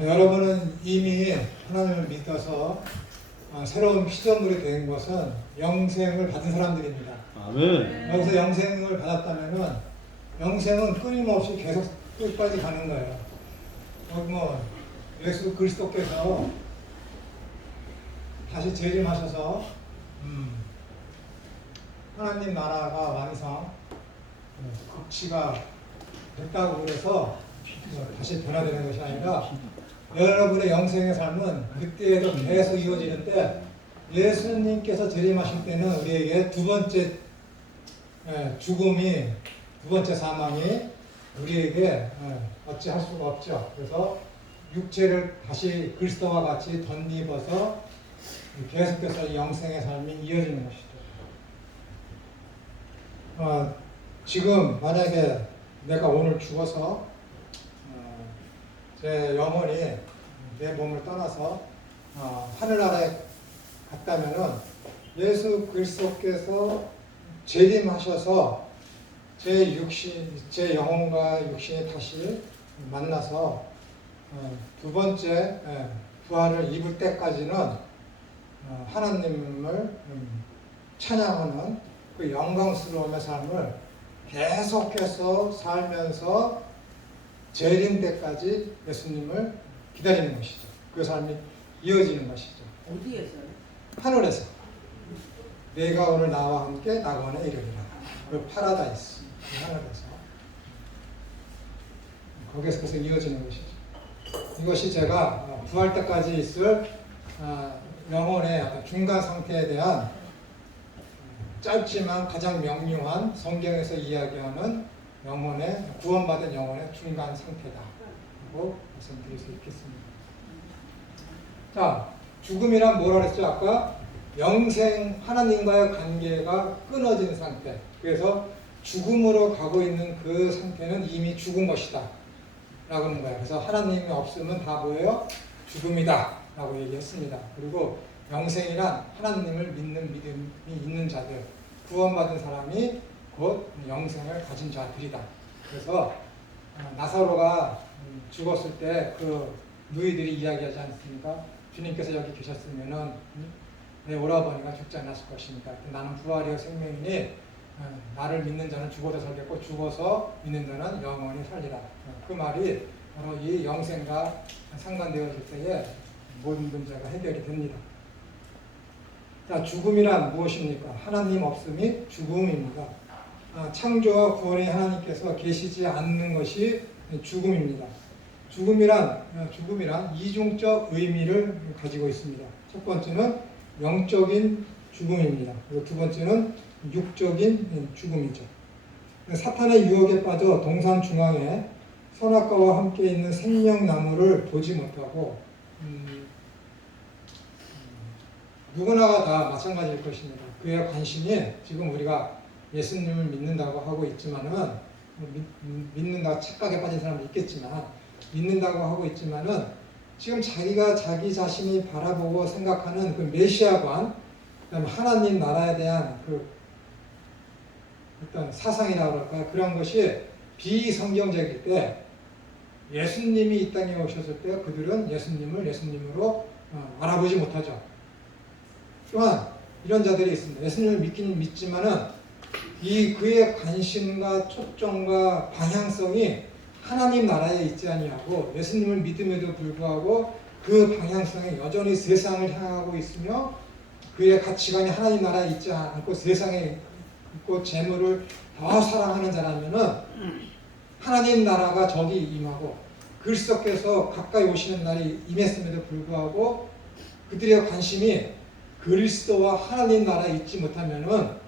여러분은 이미 하나님을 믿어서 새로운 피조물이 된 것은 영생을 받은 사람들입니다. 아멘. 여기서 영생을 받았다면은 영생은 끊임없이 계속 끝까지 가는 거예요. 여기 예수 그리스도께서 다시 재림하셔서 하나님 나라가 완성, 극치가 됐다고 그래서 다시 변화되는 것이 아니라 여러분의 영생의 삶은 그때에도 계속 이어지는데 예수님께서 재림하실 때는 우리에게 두 번째 죽음이, 두 번째 사망이 우리에게 어찌할 수가 없죠. 그래서 육체를 다시 그리스도와 같이 덧입어서 계속해서 영생의 삶이 이어지는 것이죠. 지금 만약에 내가 오늘 죽어서 제 영혼이 내 몸을 떠나서 하늘나라에 갔다면은 예수 그리스도께서 재림하셔서 제 영혼과 육신이 다시 만나서 두 번째 부활을 입을 때까지는 하나님을 찬양하는 그 영광스러움의 삶을 계속해서 살면서 재림 때까지 예수님을 기다리는 것이죠. 그 삶이 이어지는 것이죠. 어디에서요? 하늘에서. 내가 오늘 나와 함께 낙원에 이르리라. 그 파라다이스. 그 하늘에서. 거기서 계속 이어지는 것이죠. 이것이 제가 부활 때까지 있을 영혼의 중간 상태에 대한 짧지만 가장 명료한 성경에서 이야기하는 영혼의 구원받은 영혼의 중간 상태다라고 말씀드릴 수 있겠습니다. 자, 죽음이란 뭐라 그랬죠? 아까 영생, 하나님과의 관계가 끊어진 상태. 그래서 죽음으로 가고 있는 그 상태는 이미 죽은 것이다 라고 하는 거예요. 그래서 하나님이 없으면 다 뭐예요? 죽음이다 라고 얘기했습니다. 그리고 영생이란 하나님을 믿는 믿음이 있는 자들, 구원받은 사람이 곧 영생을 가진 자들이다. 그래서 나사로가 죽었을 때 그 누이들이 이야기하지 않습니까? 주님께서 여기 계셨으면은 내 오라버니가 죽지 않았을 것이니까 나는 부활이요 생명이니 나를 믿는 자는 죽어도 살겠고 죽어서 믿는 자는 영원히 살리라. 그 말이 바로 이 영생과 상관되어질 때에 모든 문제가 해결이 됩니다. 자, 죽음이란 무엇입니까? 하나님 없음이 죽음입니다. 창조와 구원의 하나님께서 계시지 않는 것이 죽음입니다. 죽음이란 이중적 의미를 가지고 있습니다. 첫 번째는 영적인 죽음입니다. 그리고 두 번째는 육적인 죽음이죠. 사탄의 유혹에 빠져 동산 중앙에 선악과와 함께 있는 생명나무를 보지 못하고 누구나가 다 마찬가지일 것입니다. 그의 관심이 지금 우리가 예수님을 믿는다고 하고 있지만은 믿는다고 착각에 빠진 사람도 있겠지만 믿는다고 하고 있지만은 지금 자기가 자기 자신이 바라보고 생각하는 그 메시아관, 그다음에 하나님 나라에 대한 그 어떤 사상이라고 할까요? 그런 것이 비성경적일 때 예수님이 이 땅에 오셨을 때 그들은 예수님을 예수님으로 알아보지 못하죠. 또한 이런 자들이 있습니다. 예수님을 믿기는 믿지만은 이 그의 관심과 초점과 방향성이 하나님 나라에 있지 아니하고 예수님을 믿음에도 불구하고 그 방향성이 여전히 세상을 향하고 있으며 그의 가치관이 하나님 나라에 있지 않고 세상에 있고 재물을 더 사랑하는 자라면은 하나님 나라가 저기 임하고 그리스도께서 가까이 오시는 날이 임했음에도 불구하고 그들의 관심이 그리스도와 하나님 나라에 있지 못하면은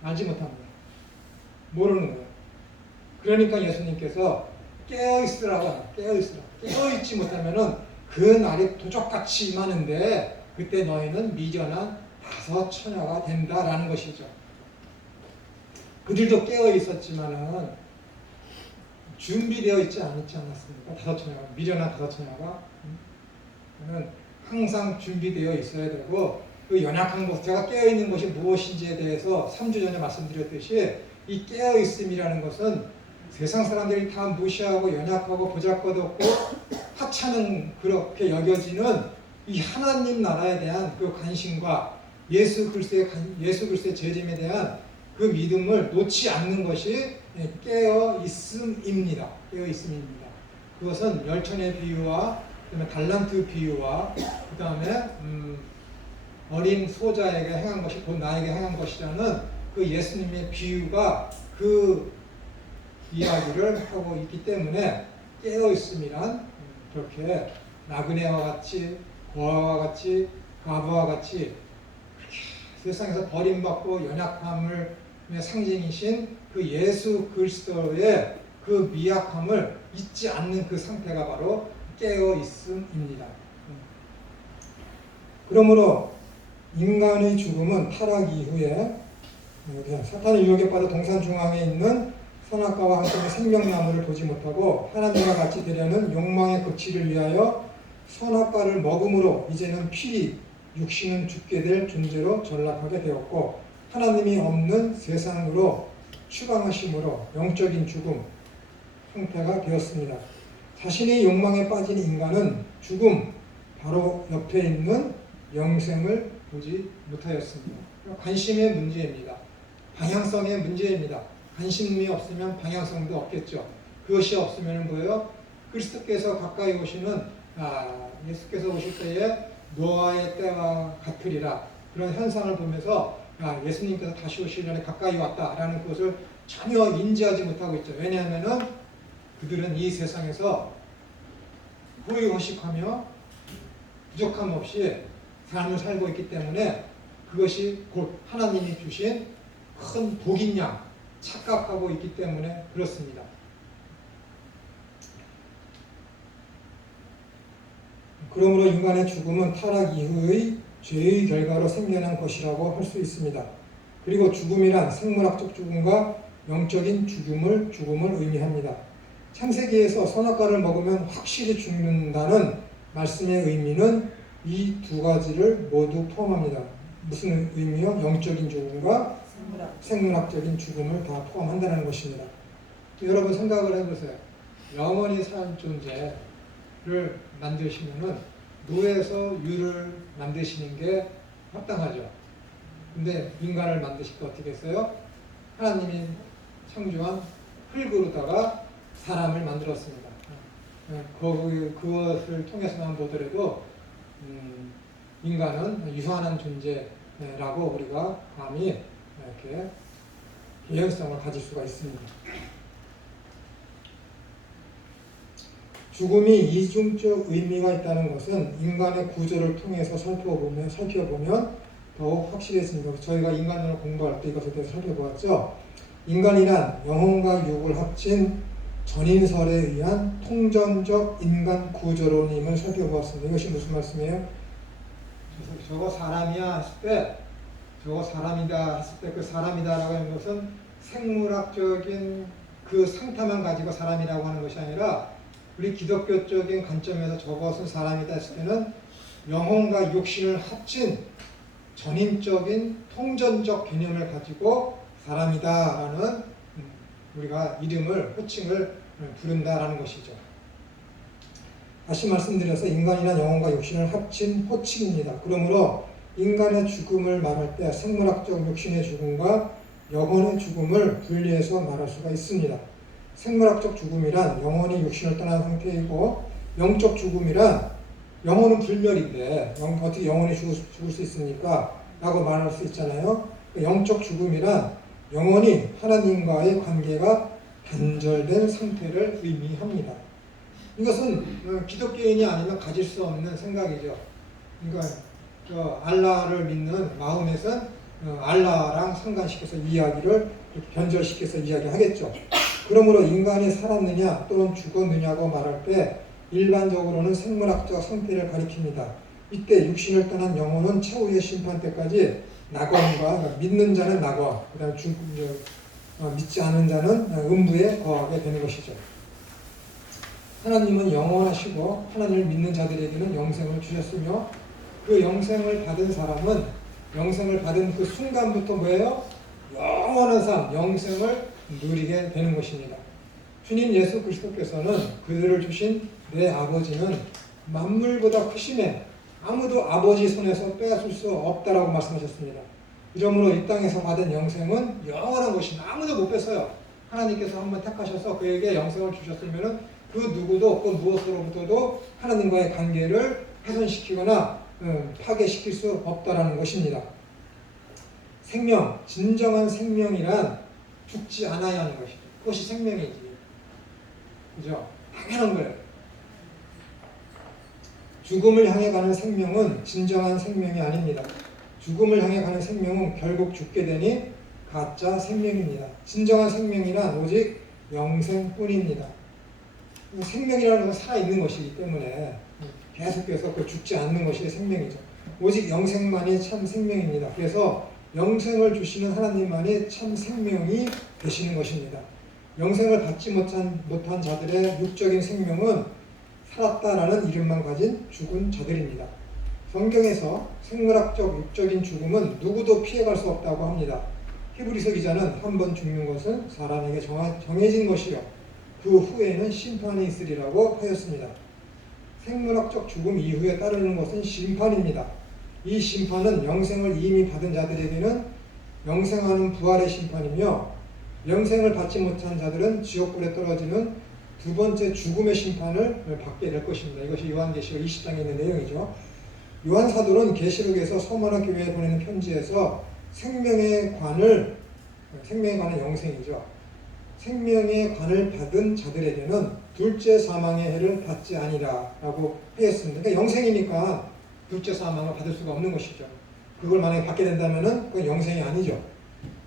알지 못합니다. 모르는 거예요. 그러니까 예수님께서 깨어있으라. 깨어있지 못하면은 그 날이 도적같이 임하는데 그때 너희는 미련한 다섯 처녀가 된다라는 것이죠. 그들도 깨어있었지만은 준비되어 있지 않았습니까? 다섯 처녀가, 미련한 다섯 처녀가. 항상 준비되어 있어야 되고 그 연약한 것, 제가 깨어있는 것이 무엇인지에 대해서 3주 전에 말씀드렸듯이 이 깨어있음이라는 것은 세상 사람들이 다 무시하고 연약하고 보잘것없고 하찮은 그렇게 여겨지는 이 하나님 나라에 대한 그 관심과 예수 그리스도의 재림에 대한 그 믿음을 놓지 않는 것이 깨어 있음입니다. 깨어 있음입니다. 그것은 열천의 비유와 그다음에 달란트 비유와 그다음에 어린 소자에게 행한 것이 곧 나에게 행한 것이라는 그 예수님의 비유가 그 이야기를 하고 있기 때문에 깨어 있음이란 그렇게 나그네와 같이 고아와 같이 과부와 같이 세상에서 버림받고 연약함을 상징이신 그 예수 그리스도의 그 미약함을 잊지 않는 그 상태가 바로 깨어 있음입니다. 그러므로 인간의 죽음은 타락 이후에 사탄의 유혹에 빠져 동산 중앙에 있는 선악과와 함께 생명나무를 보지 못하고 하나님과 같이 되려는 욕망의 극치를 위하여 선악과를 먹음으로 이제는 필히 육신은 죽게 될 존재로 전락하게 되었고 하나님이 없는 세상으로 추방하심으로 영적인 죽음 형태가 되었습니다. 자신의 욕망에 빠진 인간은 죽음 바로 옆에 있는 영생을 보지 못하였습니다. 관심의 문제입니다. 방향성의 문제입니다. 관심이 없으면 방향성도 없겠죠. 그것이 없으면 뭐예요? 그리스도께서 가까이 오시는 예수께서 오실 때에 노아의 때와 같으리라 그런 현상을 보면서 예수님께서 다시 오시려니 가까이 왔다라는 것을 전혀 인지하지 못하고 있죠. 왜냐하면은 그들은 이 세상에서 호의호식하며 부족함 없이 삶을 살고 있기 때문에 그것이 곧 하나님이 주신 큰 복인 양 착각하고 있기 때문에 그렇습니다. 그러므로 인간의 죽음은 타락 이후의 죄의 결과로 생겨난 것이라고 할 수 있습니다. 그리고 죽음이란 생물학적 죽음과 영적인 죽음을 의미합니다. 창세기에서 선악과를 먹으면 확실히 죽는다는 말씀의 의미는 이 두 가지를 모두 포함합니다. 무슨 의미요? 영적인 죽음과 생물학적인 죽음을 다 포함한다는 것입니다. 여러분 생각을 해보세요. 영원히 살 존재를 만드시면은 노에서 유를 만드시는 게 합당하죠. 근데 인간을 만드실 때 어떻게 했어요? 하나님이 창조한 흙으로다가 사람을 만들었습니다. 그것을 통해서만 보더라도 인간은 유한한 존재라고 우리가 감히 이렇게 개연성을 가질 수가 있습니다. 죽음이 이중적 의미가 있다는 것은 인간의 구조를 통해서 살펴보면 더욱 확실해집니다. 저희가 인간론을 공부할 때 이것에 대해서 살펴보았죠. 인간이란 영혼과 육을 합친 전인설에 의한 통전적 인간 구조론임을 살펴보았습니다. 이것이 무슨 말씀이에요? 저거 사람이야 했을 때, 저거 사람이다 했을 때 그 사람이다라고 하는 것은 생물학적인 그 상태만 가지고 사람이라고 하는 것이 아니라 우리 기독교적인 관점에서 저것은 사람이다 했을 때는 영혼과 육신을 합친 전인적인 통전적 개념을 가지고 사람이다라는 우리가 이름을 호칭을 부른다라는 것이죠. 다시 말씀드려서 인간이란 영혼과 육신을 합친 호칭입니다. 그러므로 인간의 죽음을 말할 때 생물학적 육신의 죽음과 영혼의 죽음을 분리해서 말할 수가 있습니다. 생물학적 죽음이란 영혼이 육신을 떠난 상태이고 영적 죽음이란 영혼은 불멸인데 어떻게 영혼이 죽을 수 있습니까? 라고 말할 수 있잖아요. 영적 죽음이란 영혼이 하나님과의 관계가 단절된 상태를 의미합니다. 이것은 기독교인이 아니면 가질 수 없는 생각이죠. 그러니까 알라를 믿는 마음에선 알라랑 상관시켜서 이야기를 변절시켜서 이야기하겠죠. 그러므로 인간이 살았느냐 또는 죽었느냐고 말할 때 일반적으로는 생물학적 상태를 가리킵니다. 이때 육신을 떠난 영혼은 최후의 심판 때까지 낙원과 믿는 자는 낙원, 그다음 믿지 않은 자는 음부에 거하게 되는 것이죠. 하나님은 영원하시고 하나님을 믿는 자들에게는 영생을 주셨으며 그 영생을 받은 사람은 영생을 받은 그 순간부터 뭐예요? 영원한 삶, 영생을 누리게 되는 것입니다. 주님 예수 그리스도께서는 그들을 주신 내 아버지는 만물보다 크심에 아무도 아버지 손에서 빼앗을 수 없다라고 말씀하셨습니다. 이러므로 이 땅에서 받은 영생은 영원한 것입니다. 아무도 못 뺏어요. 하나님께서 한번 택하셔서 그에게 영생을 주셨으면 그 누구도 그 무엇으로부터도 하나님과의 관계를 훼손시키거나 파괴시킬 수 없다라는 것입니다. 생명, 진정한 생명이란 죽지 않아야 하는 것이죠. 그것이 생명이지. 그죠? 당연한 거예요. 죽음을 향해 가는 생명은 진정한 생명이 아닙니다. 죽음을 향해 가는 생명은 결국 죽게 되니 가짜 생명입니다. 진정한 생명이란 오직 영생뿐입니다. 생명이라는 것은 살아있는 것이기 때문에 계속해서 그 죽지 않는 것이 생명이죠. 오직 영생만이 참 생명입니다. 그래서 영생을 주시는 하나님만이 참 생명이 되시는 것입니다. 영생을 받지 못한 자들의 육적인 생명은 살았다라는 이름만 가진 죽은 자들입니다. 성경에서 생물학적 육적인 죽음은 누구도 피해갈 수 없다고 합니다. 히브리서 기자는 한 번 죽는 것은 사람에게 정해진 것이요 그 후에는 심판이 있으리라고 하였습니다. 생물학적 죽음 이후에 따르는 것은 심판입니다. 이 심판은 영생을 이미 받은 자들에게는 영생하는 부활의 심판이며 영생을 받지 못한 자들은 지옥불에 떨어지는 두 번째 죽음의 심판을 받게 될 것입니다. 이것이 요한계시록 20장에 있는 내용이죠. 요한 사도는 계시록에서 서머나 교회에 보내는 편지에서 생명의 관을 영생이죠. 생명의 관을 받은 자들에게는 둘째 사망의 해를 받지 아니라라고 하였습니다. 그러니까 영생이니까 둘째 사망을 받을 수가 없는 것이죠. 그걸 만약에 받게 된다면은 그건 영생이 아니죠.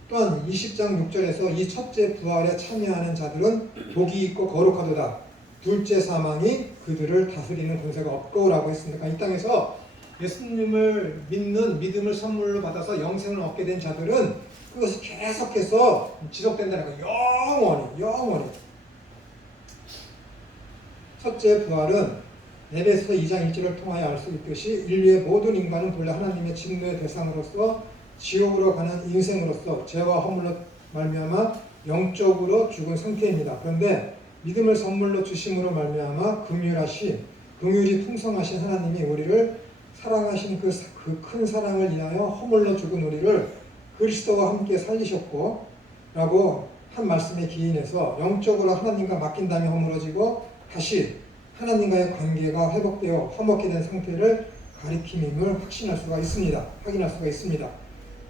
또한 20장 6절에서 이 첫째 부활에 참여하는 자들은 복이 있고 거룩하도다. 둘째 사망이 그들을 다스리는 권세가 없고라고 했습니다. 그러니까 이 땅에서 예수님을 믿는 믿음을 선물로 받아서 영생을 얻게 된 자들은 그것이 계속해서 지속된다는 거예요. 영원히. 첫째 부활은 에베소 2장 1절을 통하여 알 수 있듯이 인류의 모든 인간은 본래 하나님의 진노의 대상으로서 지옥으로 가는 인생으로서 죄와 허물로 말미암아 영적으로 죽은 상태입니다. 그런데 믿음을 선물로 주심으로 말미암아 긍휼이 풍성하신 하나님이 우리를 사랑하신 그 큰 사랑을 인하여 허물로 죽은 우리를 그리스도와 함께 살리셨고 라고 한 말씀에 기인해서 영적으로 하나님과 맡긴 다음에 허물어지고 다시 하나님과의 관계가 회복되어 화목게 된 상태를 가리킴임을 확인할 수가 있습니다.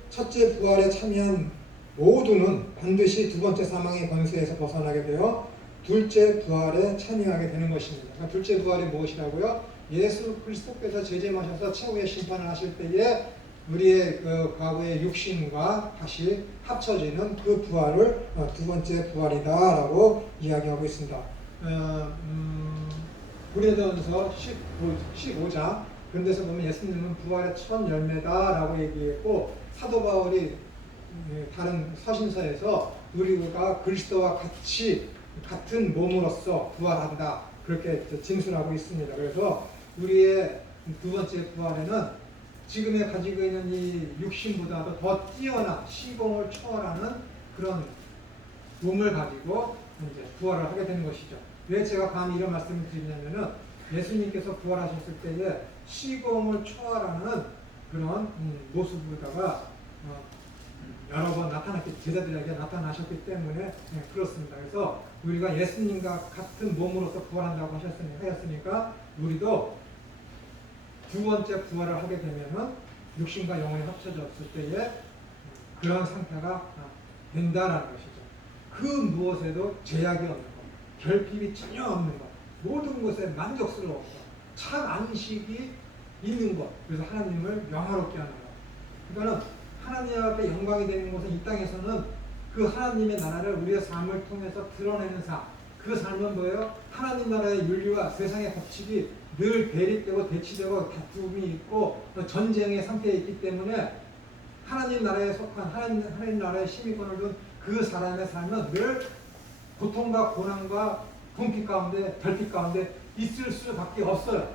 첫째 부활에 참여한 모두는 반드시 두 번째 사망의 권세에서 벗어나게 되어 둘째 부활에 참여하게 되는 것입니다. 그러니까 둘째 부활이 무엇이라고요? 예수 그리스도께서 재림하셔서 최후의 심판을 하실 때에 우리의 그 과거의 육신과 다시 합쳐지는 그 부활을 두 번째 부활이다라고 이야기하고 있습니다. 고린도전서 15장 그런 데서 보면 예수님은 부활의 첫 열매다라고 얘기했고 사도 바울이 다른 서신서에서 우리가 그리스도와 같은 몸으로서 부활한다 그렇게 진술하고 있습니다. 그래서 우리의 두 번째 부활에는 지금에 가지고 있는 이 육신보다도 더 뛰어난 시공을 초월하는 그런 몸을 가지고 이제 부활을 하게 되는 것이죠. 왜 제가 감히 이런 말씀을 드리냐면은 예수님께서 부활하셨을 때에 시공을 초월하는 그런 모습으로다가 여러 번 제자들에게 나타나셨기 때문에 그렇습니다. 그래서 우리가 예수님과 같은 몸으로서 부활한다고 하였으니까 우리도 두 번째 부활을 하게 되면은 육신과 영혼이 합쳐졌을 때에 그런 상태가 된다라는 것이죠. 그 무엇에도 제약이 없는 것, 결핍이 전혀 없는 것, 모든 것에 만족스러운 것, 참 안식이 있는 것, 그래서 하나님을 영화롭게 하는 것. 그러니까는 하나님 앞에 영광이 되는 것은 이 땅에서는 그 하나님의 나라를 우리의 삶을 통해서 드러내는 삶. 그 삶은 뭐예요? 하나님 나라의 윤리와 세상의 법칙이 늘 대립되고 대치되고 다툼이 있고 전쟁의 상태에 있기 때문에 하나님 나라에 속한 하나님 나라의 시민권을 둔 그 사람의 삶은 늘 고통과 고난과 궁핍 가운데 결핍 가운데 있을 수밖에 없어요.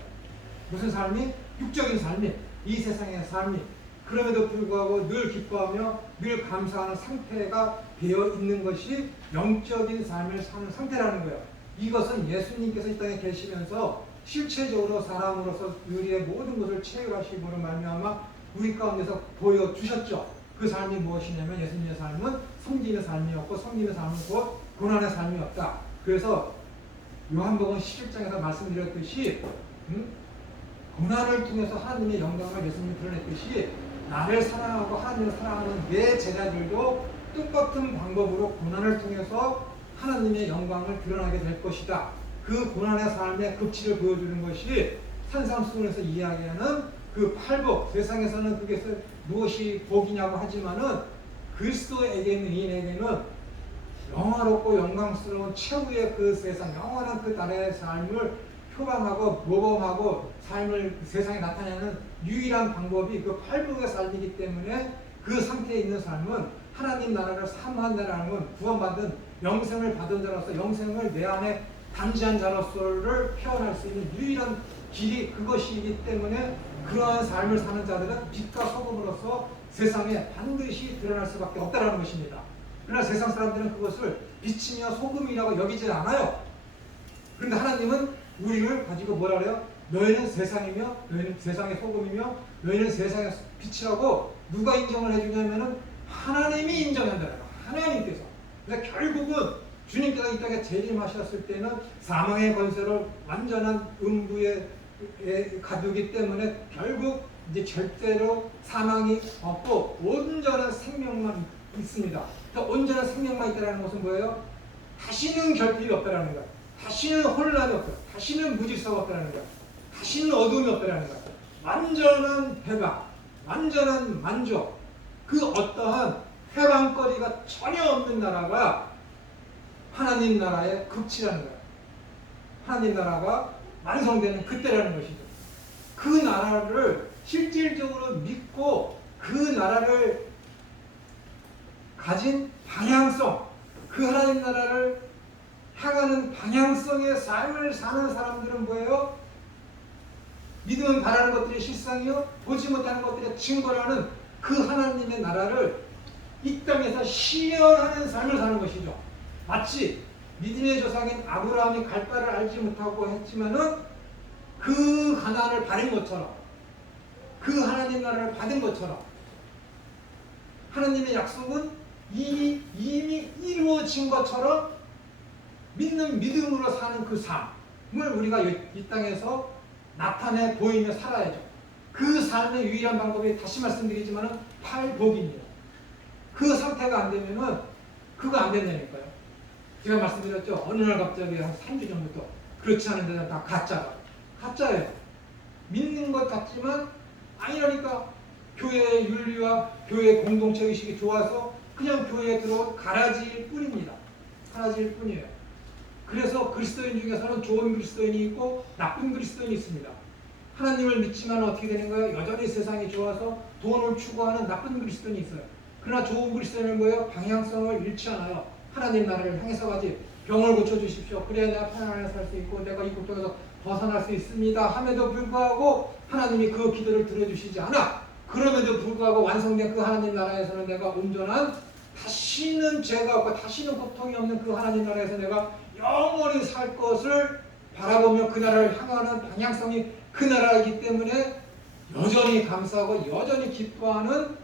무슨 삶이? 육적인 삶이, 이 세상의 삶이. 그럼에도 불구하고 늘 기뻐하며 늘 감사하는 상태가 되어 있는 것이 영적인 삶을 사는 상태라는 거예요. 이것은 예수님께서 이 땅에 계시면서 실체적으로 사람으로서 우리의 모든 것을 체휼하심으로 말미암아 우리 가운데서 보여주셨죠. 그 삶이 무엇이냐면 예수님의 삶은 섬기는 삶이었고 섬기는 삶은 곧 고난의 삶이었다. 그래서 요한복음 11장에서 말씀드렸듯이 고난을 통해서 하나님의 영광을 예수님이 드러냈듯이 나를 사랑하고 하나님을 사랑하는 내 제자들도 똑같은 방법으로 고난을 통해서 하나님의 영광을 드러나게 될 것이다. 그 고난의 삶의 극치를 보여주는 것이 산상수훈에서 이야기하는 그 팔복, 세상에서는 그게 무엇이 복이냐고 하지만은 그리스도에게는, 인에게는 영화롭고 영광스러운 최후의 그 세상, 영원한 그 나라의 삶을 표방하고 모범하고 삶을 세상에 나타내는 유일한 방법이 그 팔복의 삶이기 때문에 그 상태에 있는 삶은 하나님 나라를 사모한다는 건 구원받은 영생을 받은 자로서 영생을 내 안에 담지한 자로서를 표현할 수 있는 유일한 길이 그것이기 때문에 그러한 삶을 사는 자들은 빛과 소금으로서 세상에 반드시 드러날 수밖에 없다는 것입니다. 그러나 세상 사람들은 그것을 빛이며 소금이라고 여기지 않아요. 그런데 하나님은 우리를 가지고 뭐라 그래요? 너희는 세상이며 너희는 세상의 소금이며 너희는 세상의 빛이라고 누가 인정을 해주냐면은 하나님이 인정한다는 거예요. 하나님께서. 그래서 결국은 주님께서 이 땅에 재림하셨을 때는 사망의 권세를 완전한 음부에 가두기 때문에 결국 이제 절대로 사망이 없고 온전한 생명만 있습니다. 그러니까 온전한 생명만 있다는 것은 뭐예요? 다시는 결핍이 없다는 거예요. 다시는 혼란이 없다. 다시는 무질서가 없다는 거예요. 다시는 어두움이 없다는 거예요. 완전한 해방, 완전한 만족, 그 어떠한 해방거리가 전혀 없는 나라가 하나님 나라의 극치라는 거예요. 하나님 나라가 완성되는 그때라는 것이죠. 그 나라를 실질적으로 믿고 그 나라를 가진 방향성, 그 하나님 나라를 향하는 방향성의 삶을 사는 사람들은 뭐예요? 믿으면 바라는 것들이 실상이요, 보지 못하는 것들이 증거라는 그 하나님의 나라를 이 땅에서 실현하는 삶을 사는 것이죠. 마치 믿음의 조상인 아브라함이 갈 바를 알지 못하고 했지만은 그 가나안을 받은 것처럼, 그 하나님 나라를 받은 것처럼 하나님의 약속은 이미 이루어진 것처럼 믿는 믿음으로 사는 그 삶을 우리가 이 땅에서 나타내 보이며 살아야죠. 그 삶의 유일한 방법이 다시 말씀드리지만은 팔복입니다. 그 상태가 안 되면은 그거 안 된다니까요. 제가 말씀드렸죠. 어느 날 갑자기 한 3주 전부터 그렇지 않은 데는 다 가짜예요. 믿는 것 같지만 아니라니까. 교회의 윤리와 교회의 공동체 의식이 좋아서 그냥 교회에 들어온 가라지일 뿐입니다. 가라지일 뿐이에요. 그래서 그리스도인 중에서는 좋은 그리스도인이 있고 나쁜 그리스도인이 있습니다. 하나님을 믿지만 어떻게 되는 거예요? 여전히 세상이 좋아서 돈을 추구하는 나쁜 그리스도인이 있어요. 그러나 좋은 그리스도인은 뭐예요? 방향성을 잃지 않아요. 하나님 나라를 향해서 가지. 병을 고쳐주십시오. 그래야 내가 편안하게 살 수 있고 내가 이 고통에서 벗어날 수 있습니다. 함에도 불구하고 하나님이 그 기도를 들어주시지 않아. 그럼에도 불구하고 완성된 그 하나님 나라에서는 내가 온전한 다시는 죄가 없고 다시는 고통이 없는 그 하나님 나라에서 내가 영원히 살 것을 바라보며 그 나라를 향하는 방향성이 그 나라이기 때문에 여전히 감사하고 여전히 기뻐하는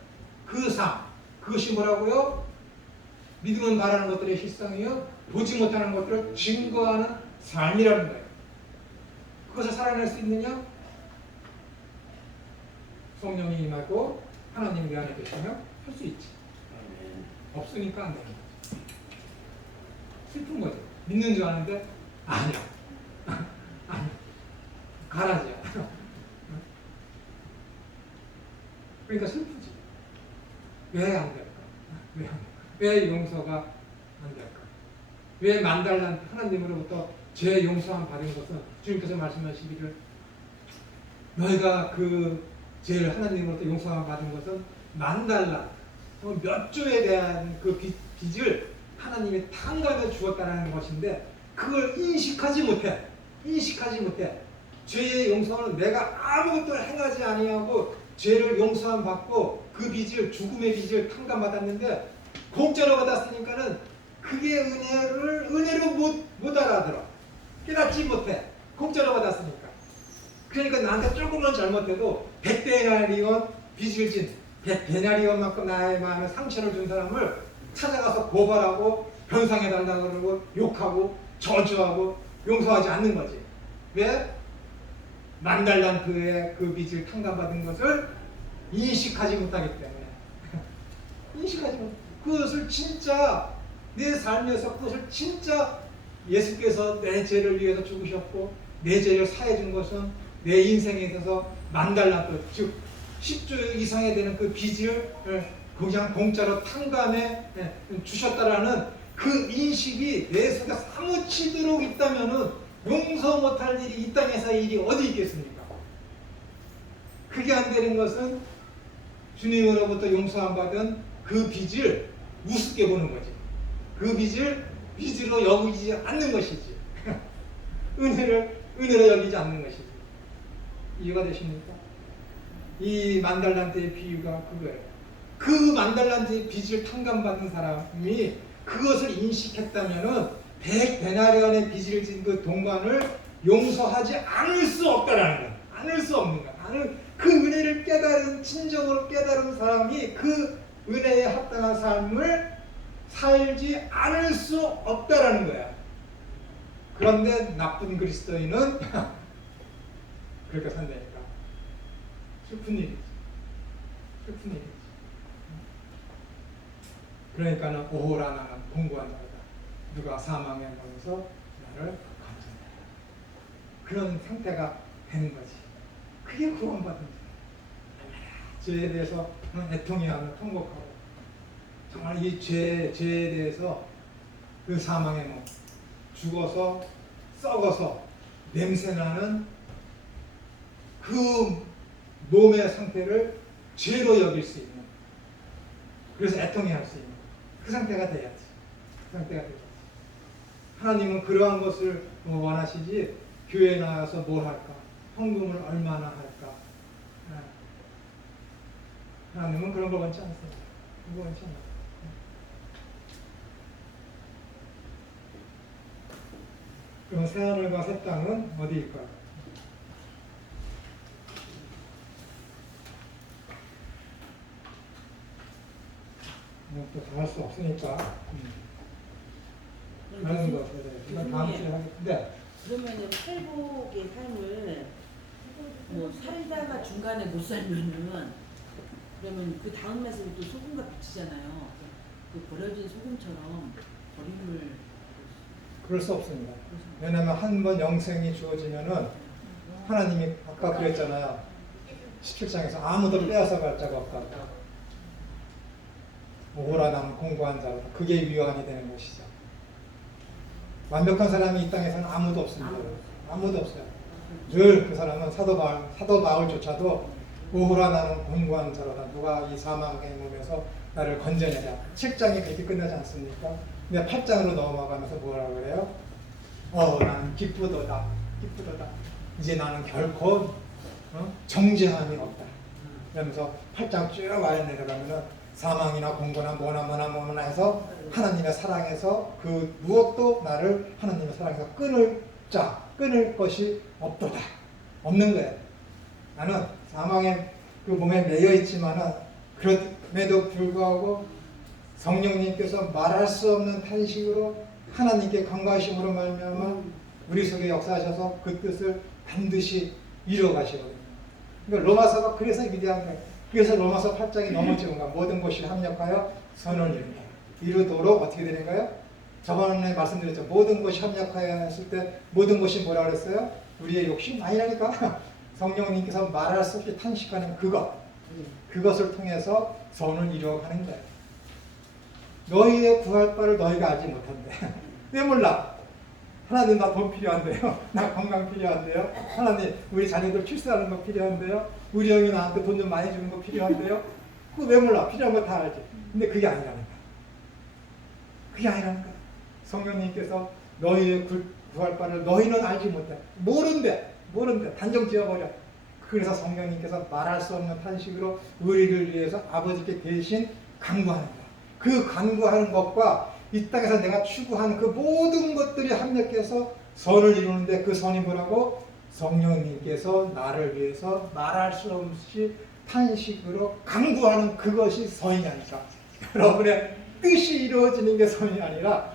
그 삶. 그것이 뭐라고요? 믿으면 바라는 것들의 실상이요, 보지 못하는 것들을 증거하는 삶이라는 거예요. 그것을 살아낼 수 있느냐? 성령이 임하고 하나님 내 안에 계시면 할 수 있지. 없으니까 안 되는 거지. 슬픈 거죠. 믿는 줄 아는데 아니야. 아니야. 가라지야. 그러니까 슬프지. 왜 안 될까? 왜 용서가 안 될까? 왜 만달란 하나님으로부터 죄 용서함 받은 것은 주님께서 말씀하시기를 너희가 그 죄를 하나님으로부터 용서함 받은 것은 만달란 몇 조에 대한 그 빚을 하나님이 탕감해 주었다는 것인데 그걸 인식하지 못해. 죄의 용서는 내가 아무것도 행하지 아니하고 죄를 용서함 받고 그 빚을, 죽음의 빚을 탕감받았는데 공짜로 받았으니까는 그게 은혜로 못 알아들어. 깨닫지 못해. 공짜로 받았으니까. 그러니까 나한테 조금만 잘못해도 100데나리온 빚을 진 100데나리온만큼 나의 마음에 상처를 준 사람을 찾아가서 고발하고 변상해달라고 그러고 욕하고 저주하고 용서하지 않는 거지. 왜? 만달란트의 그 빚을 탕감받은 것을 인식하지 못하기 때문에. 인식하지 못. 그것을 진짜 내 삶에서 그것을 진짜 예수께서 내 죄를 위해서 죽으셨고 내 죄를 사해 준 것은 내 인생에 있어서 만달란트 즉 10조 이상이 되는 그 빚을 그냥 공짜로 탕감해 주셨다라는 그 인식이 내 속에 사무치도록 있다면은 용서 못할 일이 이 땅에서 일이 어디 있겠습니까? 그게 안 되는 것은 주님으로부터 용서 안 받은 그 빚을 우습게 보는 거지. 그 빚을 빚으로 여기지 않는 것이지. 은혜로 여기지 않는 것이지. 이해가 되십니까? 이 만달란트의 비유가 그거예요. 그 만달란트의 빚을 탕감받은 사람이 그것을 인식했다면은 100데나리온의 빚을 진 그 동관을 용서하지 않을 수 없다라는 거야. 않을 수 없는 거야. 그 은혜를 깨달은 진정으로 깨달은 사람이 그 은혜에 합당한 삶을 살지 않을 수 없다라는 거야. 그런데 나쁜 그리스도인은 그렇게 산다니까. 슬픈 일이지. 슬픈 일이지. 그러니까는 오호라 나는 공고한 자다. 누가 사망에 놓여서 나를 건져내. 그런 상태가 되는 거지. 그게 구원받은 자. 죄에 대해서 애통해하며 통곡하고 정말 이 죄에 대해서 그 사망의 몸 죽어서 썩어서 냄새나는 그 몸의 상태를 죄로 여길 수 있는 그래서 애통해할 수 있는 그 상태가 돼야지. 그 상태가 돼야지. 하나님은 그러한 것을 원하시지 교회에 나와서 뭘 할까? 헌금을 얼마나 할까? 하나님은 그런 걸 원치 않습니다. 그런 걸 원치 않아요. 그럼 새하늘과 새 땅은 어디일까요? 또 다 할 수 없으니까 하는 거 이건 다음 주에 하겠는데 그러면은 회복의 삶을 뭐 살다가 중간에 못 살면은 그러면 그 다음 날에 또 소금과 비치잖아요. 그 버려진 소금처럼 버림을 그럴 수 없습니다. 왜냐하면 한 번 영생이 주어지면은 하나님이 아까 그랬잖아요. 17장에서 아무도 빼앗아 갈 자가 없다. 오호라 나는 공고한 자다. 그게 위안이 되는 것이죠. 완벽한 사람이 이 땅에서는 아무도 없습니다. 아무도 없어요. 늘 그 사람은 사도 바울조차도 오호라 나는 공고한 자로다. 누가 이 사망의 몸에서 나를 건져내랴. 7장이 그렇게 끝나지 않습니까? 근데 8장으로 넘어가면서 뭐라 그래요? 나는 기쁘도다. 기쁘도다. 이제 나는 결코 정죄함이 없다. 그러면서 8장 쭉 아래 내려가면은 사망이나 공고나 뭐나 해서 하나님의 사랑에서 그 무엇도 나를 하나님의 사랑에서 끊을 것이 없도다. 없는 거예요. 나는 사망의 그 몸에 매여 있지만은 그럼에도 불구하고 성령님께서 말할 수 없는 탄식으로 하나님께 간과하심으로 말미암아 우리 속에 역사하셔서 그 뜻을 반드시 이루어 가시거든요. 그러니까 로마서가 그래서 위대한 거예요. 그래서 로마서 8장이 너무 좋은 거야. 모든 것이 합력하여 선을 이루도록 어떻게 되는가요? 저번에 말씀드렸죠. 모든 것이 합력하여 했을 때 모든 것이 뭐라 그랬어요? 우리의 욕심 아니라니까. 성령님께서 말할 수 없이 탄식하는 그것을 통해서 선을 이루어가는 거예요. 너희의 구할 바를 너희가 알지 못한대. 왜 몰라? 하나님 나 돈 필요한데요. 나 건강 필요한데요. 하나님 우리 자녀들 출세하는 거 필요한데요. 우리 형이 나한테 돈 좀 많이 주는 거 필요한데요. 그거 왜 몰라? 필요한 거 다 알지. 근데 그게 아니라니까. 그게 아니라니까. 성령님께서 너희의 구할 바를 너희는 알지 못해. 모른대. 단정 지어버려. 그래서 성령님께서 말할 수 없는 탄식으로 우리를 위해서 아버지께 대신 간구하는 거야. 그 간구하는 것과 이 땅에서 내가 추구하는 그 모든 것들이 합력해서 선을 이루는데 그 선이 뭐라고? 성령님께서 나를 위해서 말할 수 없이 탄식으로 강구하는 그것이 선이냐니까. 여러분의 뜻이 이루어지는 게 선이 아니라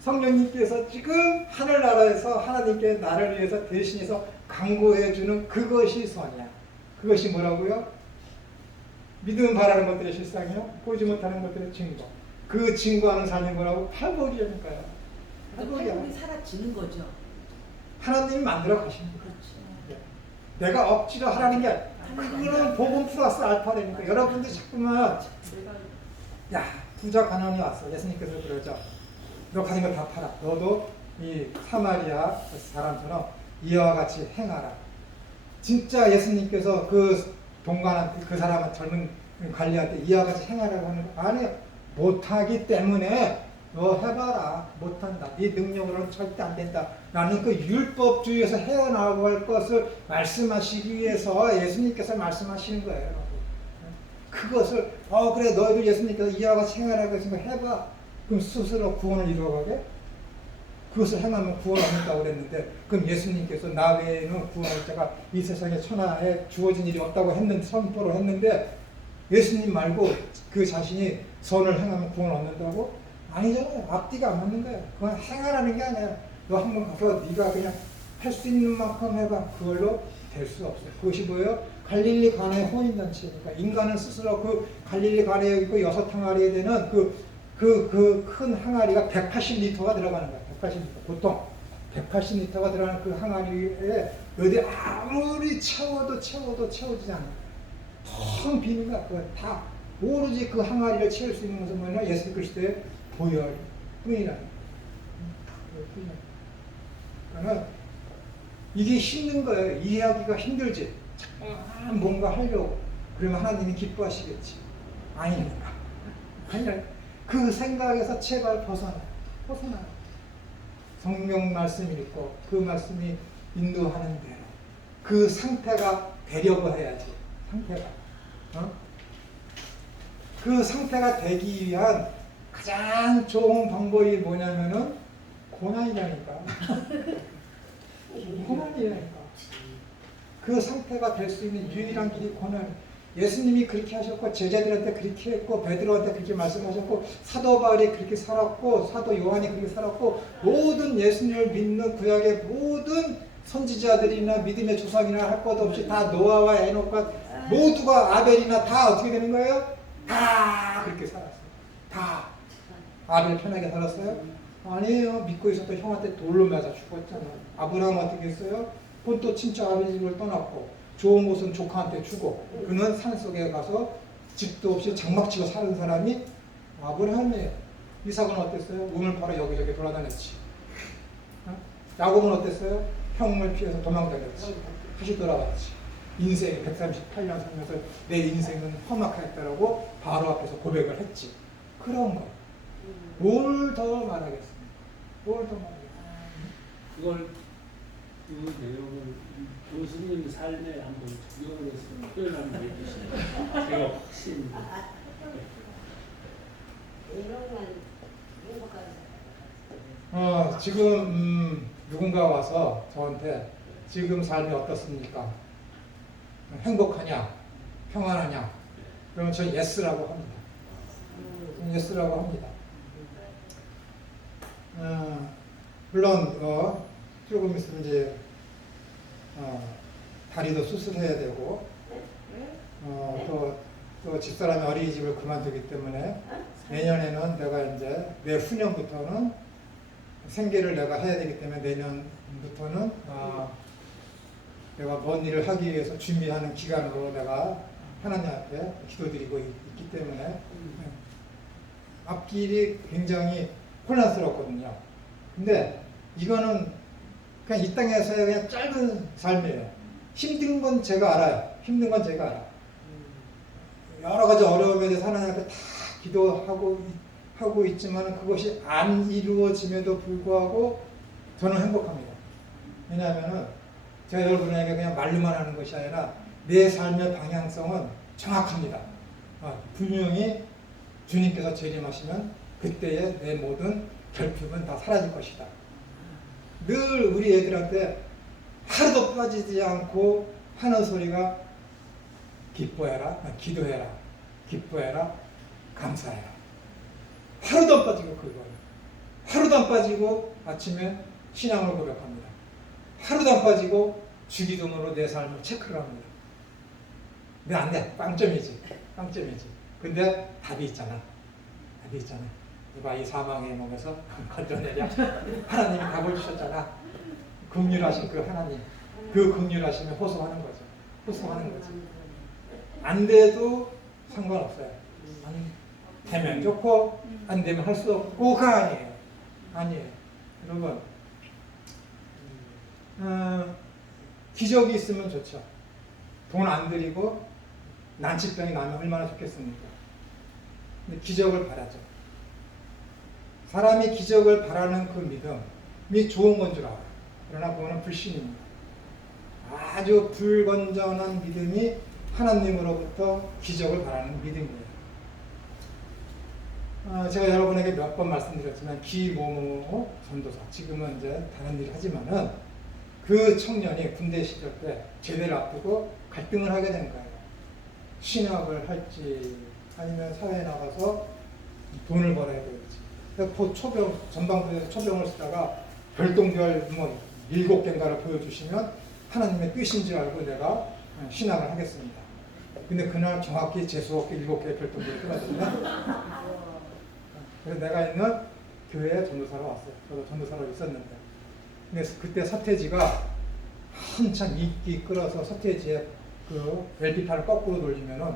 성령님께서 지금 하늘나라에서 하나님께 나를 위해서 대신해서 강구해 주는 그것이 선이야. 그것이 뭐라고요? 믿으면 바라는 것들의 실상이요, 보지 못하는 것들의 증거. 그 증거하는 삶이 뭐라고? 팔복이니까요. 팔복이 사라지는 거죠. 하나님이 만들어 가시는 거예요. 그렇죠. 내가 억지로 하라는 게 그거는 복음 플러스 알파라니까. 여러분들 자꾸만 야 부자 가난이 왔어. 예수님께서 그러죠. 너 가진 거 다 팔아. 너도 이 사마리아 사람처럼 이와 같이 행하라. 진짜 예수님께서 그 동관한테 그 사람한 젊은 관리한테 이와 같이 행하라고 하는 거 아니에요. 못하기 때문에 너 해봐라. 못한다. 네 능력으로는 절대 안 된다. 라는 그 율법주의에서 헤어나갈 것을 말씀하시기 위해서 예수님께서 말씀하시는 거예요. 그것을 그래 너희들 예수님께서 이와 같이 행하라고 해서 해봐. 그럼 스스로 구원을 이루어가게? 그것을 행하면 구원 얻는다고 그랬는데 그럼 예수님께서 나 외에는 구원할 자가 이 세상에 천하에 주어진 일이 없다고 선포를 했는데 예수님 말고 그 자신이 선을 행하면 구원 얻는다고? 아니잖아요. 앞뒤가 안 맞는 거예요. 그건 행하라는 게 아니에요. 너 한번 가서 네가 그냥 할 수 있는 만큼 해봐. 그걸로 될 수 없어요. 그것이 뭐예요? 갈릴리 가나의 호인잔치니까 인간은 스스로 그 갈릴리 가나에 있고 6항아리에 되는 그 큰 항아리가 180리터가 들어가는 거예요. 180리터. 보통 180리터가 들어가는 그 항아리에 어디 아무리 채워도 채워지지 않아요. 텅 비는 거야. 그거 다 오로지 그 항아리를 채울 수 있는 것은 뭐냐? 예수 그리스도의 보혈 뿐이라는 거예요. 그러니까 이게 힘든 거예요. 이해하기가 힘들지. 잠깐 뭔가 하려고 그러면 하나님이 기뻐하시겠지. 아닙니다. 아니야. 그 생각에서 제발 벗어나요. 성경 말씀 읽고 그 말씀이 인도하는 대로 그 상태가 되려고 해야지. 그 상태가 되기 위한 가장 좋은 방법이 뭐냐면은 고난이라니까. 고난이라니까. 그 상태가 될 수 있는 유일한 길이 고난. 예수님이 그렇게 하셨고 제자들한테 그렇게 했고 베드로한테 그렇게 말씀하셨고 사도 바울이 그렇게 살았고 사도 요한이 그렇게 살았고 모든 예수님을 믿는 구약의 모든 선지자들이나 믿음의 조상이나 할 것 없이 다 노아와 에녹과 모두가 아벨이나 다 어떻게 되는 거예요? 다 그렇게 살았어요. 다 아벨 편하게 살았어요? 아니에요. 믿고 있었던 형한테 돌로 맞아 죽었잖아요. 아브라함 어떻게 했어요? 본토 친척 아버지 집을 떠났고 좋은 곳은 조카한테 주고 그는 산속에 가서 집도 없이 장막치고 사는 사람이 아브라함이에요. 이삭은 어땠어요? 우물 팔아 여기저기 돌아다녔지. 야곱은 어땠어요? 형을 피해서 도망다녔지. 다시 돌아왔지. 인생이 138년 살면서 내 인생은 험악했다라고 바로 앞에서 고백을 했지. 그런 거. 뭘 더 말하겠습니까? 그걸 그 내용을 교수님 삶에 한번 적용을 해서 표현 한번 해주시면 제가 훨씬 지금 누군가 와서 저한테 지금 삶이 어떻습니까? 행복하냐? 평안하냐? 그러면 저는 예스라고 합니다. 예스라고 합니다. 물론 조금 있으면 이제 다리도 수술해야 되고 또 집사람이 어린이집을 그만두기 때문에 내년에는 내가 이제 내후년부터는 생계를 내가 해야 되기 때문에 내년부터는 내가 뭔 일을 하기 위해서 준비하는 기간으로 내가 하나님 앞에 기도드리고 있기 때문에 앞길이 굉장히 혼란스럽거든요. 근데 이거는 그냥 이 땅에서의 그냥 짧은 삶이에요. 힘든 건 제가 알아요. 여러 가지 어려움에 대해서 하나님 앞에 다 기도하고 있지만 그것이 안 이루어짐에도 불구하고 저는 행복합니다. 왜냐하면 제가 여러분에게 그냥 말로만 하는 것이 아니라 내 삶의 방향성은 정확합니다. 분명히 주님께서 재림하시면 그때의 내 모든 결핍은 다 사라질 것이다. 늘 우리 애들한테 하루도 빠지지 않고 하는 소리가 기뻐해라, 기도해라, 기뻐해라, 감사해라. 하루도 안 빠지고 그거예요. 하루도 안 빠지고 아침에 신앙을 고백합니다. 하루도 안 빠지고 주기도문으로 내 삶을 체크를 합니다. 근데 안 돼. 빵점이지. 빵점이지. 근데 답이 있잖아. 답이 있잖아. 누가 이 사망의 몸에서 건져내랴. 하나님이 답을 주셨잖아. 긍휼하신 그 하나님. 그 긍휼하심에 호소하는 거죠. 호소하는 거지. 안 돼도 상관없어요. 되면 좋고 안 되면 할 수 없고가 아니에요. 아니에요. 여러분 기적이 있으면 좋죠. 돈 안 들이고 난치병이 나면 얼마나 좋겠습니까? 근데 기적을 바라죠. 사람이 기적을 바라는 그 믿음이 좋은 건 줄 알아요. 그러나 그거는 불신입니다. 아주 불건전한 믿음이 하나님으로부터 기적을 바라는 믿음이에요. 제가 여러분에게 몇 번 말씀드렸지만 기모모 전도사, 지금은 이제 다른 일을 하지만은 그 청년이 군대 시절 때 제대를 앞두고 갈등을 하게 된 거예요. 신학을 할지 아니면 사회에 나가서 돈을 벌어야 될지. 그 초병, 전방부에서 초병을 쓰다가 별똥별 뭐 7개인가를 보여주시면 하나님의 뜻인 줄 알고 내가 신학을 하겠습니다. 근데 그날 정확히 재수 없게 7개의 별똥별이 끊어졌네. 그래서 내가 있는 교회에 전도사로 왔어요. 저도 전도사로 있었는데. 근데 그때 서태지가 한참 인기 끌어서 서태지의 그 LP판을 거꾸로 돌리면은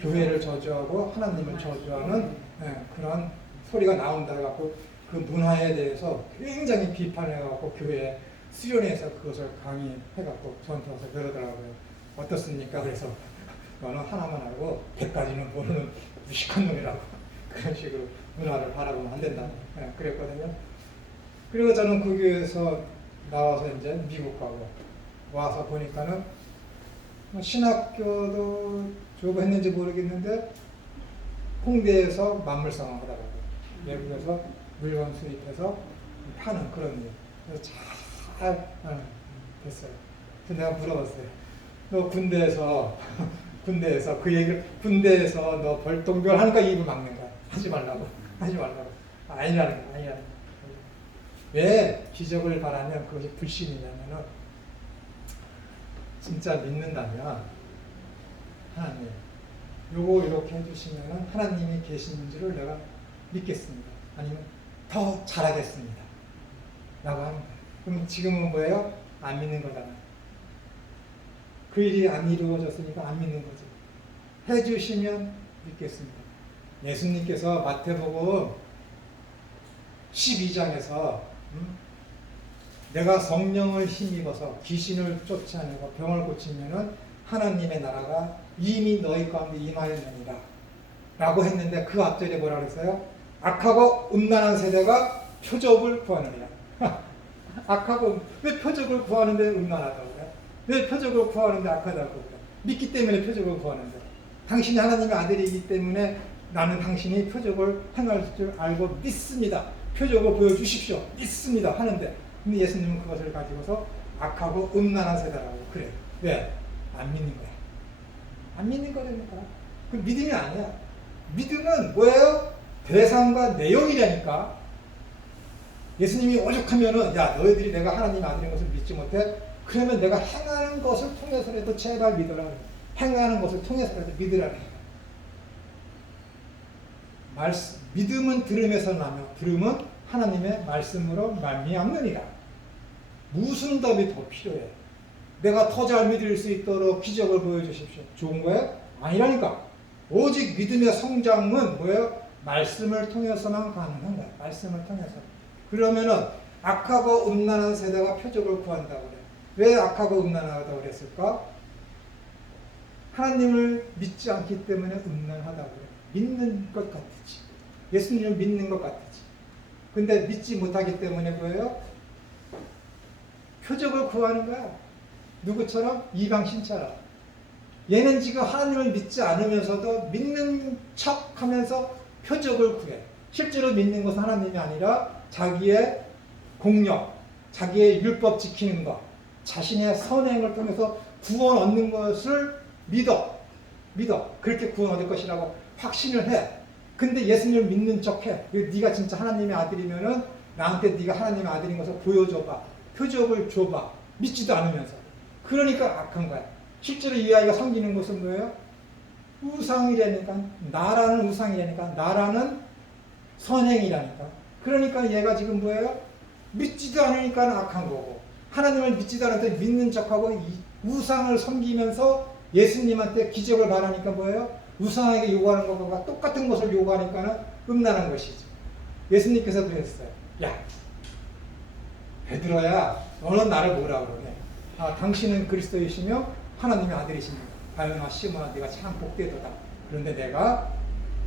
교회를 저주하고 하나님을 저주하는 그런 소리가 나온다 해갖고 그 문화에 대해서 굉장히 비판해갖고 교회에 수련회에서 그것을 강의해갖고 저한테 와서 그러더라고요. 어떻습니까? 그래서 너는 하나만 알고 100가지는 모르는 무식한 놈이라고 그런 식으로 문화를 바라보면 안 된다. 그랬거든요. 그리고 저는 그 교회에서 나와서 이제 미국 가고 와서 보니까는 신학교도 졸업했는지 모르겠는데 홍대에서 만물상을 하더라고요. 외국에서 물건 수입해서 파는 그런 일. 그래서 잘 됐어요. 그래서 내가 물어봤어요. 너 군대에서 그 얘기를 군대에서 너 벌똥별 하니까 입을 막는 거야. 하지 말라고. 아니라는 거야. 왜 기적을 바라면 그것이 불신이냐면은 진짜 믿는다면 하나님 요거 이렇게 해주시면은 하나님이 계신 줄을 내가 믿겠습니다. 아니면 더 잘하겠습니다. 라고 하는 거예요. 그럼 지금은 뭐예요? 안 믿는 거잖아요. 그 일이 안 이루어졌으니까 안 믿는 거죠. 해주시면 믿겠습니다. 예수님께서 마태복음 12장에서 내가 성령을 힘입어서 귀신을 쫓아내고 병을 고치면은 하나님의 나라가 이미 너희 가운데 임하였느니라 라고 했는데 그 앞절에 뭐라 그랬어요? 악하고 음란한 세대가 표적을 구하느니라. 악하고 왜 표적을 구하는데 음란하다고 그래? 왜 표적을 구하는데 악하다고 그래? 믿기 때문에 표적을 구하는데 당신이 하나님의 아들이기 때문에 나는 당신이 표적을 행할 줄 알고 믿습니다. 표적을 보여주십시오. 믿습니다. 하는데 근데 예수님은 그것을 가지고서 악하고 음란한 세대라고 그래. 왜? 안 믿는 거야. 안 믿는 거라니까. 그 믿음이 아니야. 믿음은 뭐예요? 대상과 내용이라니까. 예수님이 오죽하면은 야 너희들이 내가 하나님 아들인 것을 믿지 못해? 그러면 내가 행하는 것을 통해서라도 제발 믿어라. 행하는 것을 통해서라도 믿으라니까. 믿음은 들음에서 나며 들음은 하나님의 말씀으로 말미암느니라. 무슨 답이 더 필요해? 내가 더 잘 믿을 수 있도록 기적을 보여주십시오. 좋은 거예요? 아니라니까. 오직 믿음의 성장은 뭐예요? 말씀을 통해서만 가능한 거야. 말씀을 통해서. 그러면은 악하고 음란한 세대가 표적을 구한다고 그래. 왜 악하고 음란하다고 그랬을까? 하나님을 믿지 않기 때문에 음란하다고 그래. 믿는 것 같지. 예수님을 믿는 것 같지. 근데 믿지 못하기 때문에 뭐예요? 표적을 구하는 거야. 누구처럼? 이방신처럼. 얘는 지금 하나님을 믿지 않으면서도 믿는 척 하면서 표적을 구해. 실제로 믿는 것은 하나님이 아니라 자기의 공력, 자기의 율법 지키는 것, 자신의 선행을 통해서 구원 얻는 것을 믿어. 그렇게 구원 얻을 것이라고 확신을 해. 근데 예수님을 믿는 척해. 네가 진짜 하나님의 아들이면은 나한테 네가 하나님의 아들인 것을 보여줘봐. 표적을 줘봐. 믿지도 않으면서. 그러니까 악한 거야. 실제로 이 아이가 섬기는 것은 뭐예요? 우상이라니까. 나라는 우상이라니까. 나라는 선행이라니까. 그러니까 얘가 지금 뭐예요? 믿지도 않으니까 악한 거고, 하나님을 믿지도 않을 믿는 척하고 이 우상을 섬기면서 예수님한테 기적을 바라니까 뭐예요? 우상에게 요구하는 것과 똑같은 것을 요구하니까는 음란한 것이죠. 예수님께서도 했어요. 야, 베드로야, 너는 나를 뭐라 그러네? 아, 당신은 그리스도이시며 하나님의 아들이십니다. 바요나 시몬아, 네가 참 복되도다. 그런데 내가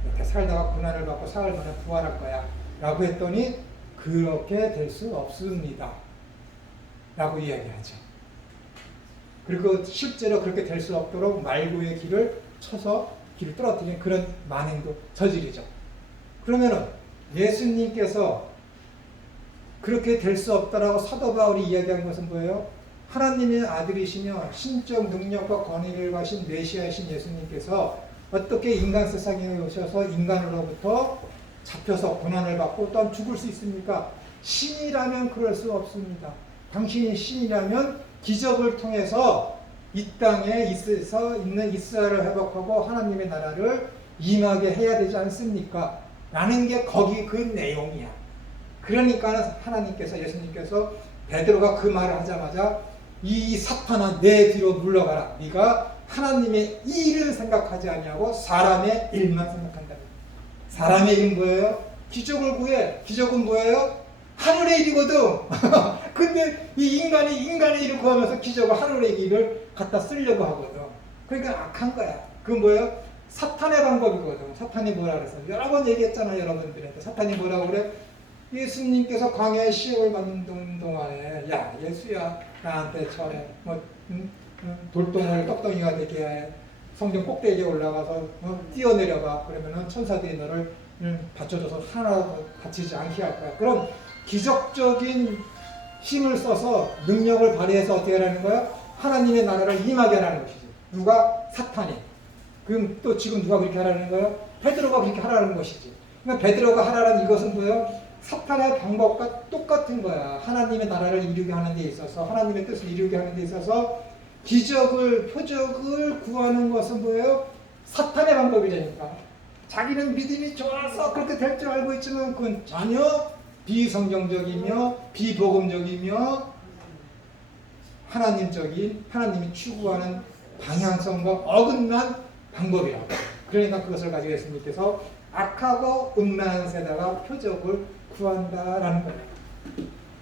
이렇게 살다가 고난을 받고 사흘 만에 부활할 거야. 라고 했더니 그렇게 될 수 없습니다. 라고 이야기하죠. 그리고 실제로 그렇게 될 수 없도록 말고의 길을 쳐서 길을 떨어뜨리는 그런 만행도 저지르죠. 그러면은 예수님께서 그렇게 될 수 없다라고 사도 바울이 이야기한 것은 뭐예요? 하나님의 아들이시며 신적 능력과 권위를 가신 메시아이신 예수님께서 어떻게 인간 세상에 오셔서 인간으로부터 잡혀서 고난을 받고 또한 죽을 수 있습니까? 신이라면 그럴 수 없습니다. 당신이 신이라면 기적을 통해서 이 땅에 있는 이스라엘을 회복하고 하나님의 나라를 임하게 해야 되지 않습니까? 라는 게 거기 그 내용이야. 그러니까 하나님께서, 예수님께서 베드로가 그 말을 하자마자 이 사탄아 내 뒤로 물러가라. 네가 하나님의 일을 생각하지 아니하고 사람의 일만 생각한다. 사람의 일은 뭐예요? 기적을 구해. 기적은 뭐예요? 하늘의 일이거든. 근데 이 인간이 인간의 일을 구하면서 기적을 하늘의 일을 갖다 쓰려고 하거든. 그러니까 악한 거야. 그건 뭐예요? 사탄의 방법이거든. 사탄이 뭐라 그랬어요? 여러 번 얘기했잖아요, 여러분들한테. 사탄이 뭐라고 그래? 예수님께서 광야에 시험을 받는 동안에 야 예수야 나한테 저래 돌덩이를 떡덩이가 되게 해. 성전 꼭대기에 올라가서 뛰어내려가. 그러면은 천사들이 너를 받쳐줘서 하나도 다치지 않게 할 거야. 그럼 기적적인 힘을 써서 능력을 발휘해서 어떻게 하라는 거야? 하나님의 나라를 임하게 하라는 것이지. 누가? 사탄이. 그럼 또 지금 누가 그렇게 하라는 거예요? 베드로가 그렇게 하라는 것이지. 그러니까 베드로가 하라는 이것은 뭐예요? 사탄의 방법과 똑같은 거야. 하나님의 나라를 이루게 하는 데 있어서, 하나님의 뜻을 이루게 하는 데 있어서 기적을, 표적을 구하는 것은 뭐예요? 사탄의 방법이라니까. 자기는 믿음이 좋아서 그렇게 될 줄 알고 있지만 그건 전혀 비성경적이며 비복음적이며 하나님적인, 하나님이 추구하는 방향성과 어긋난 방법이라고. 그러니까 그것을 가지고 예수님께서 악하고 음란한 세다가 표적을 구한다라는 거예요.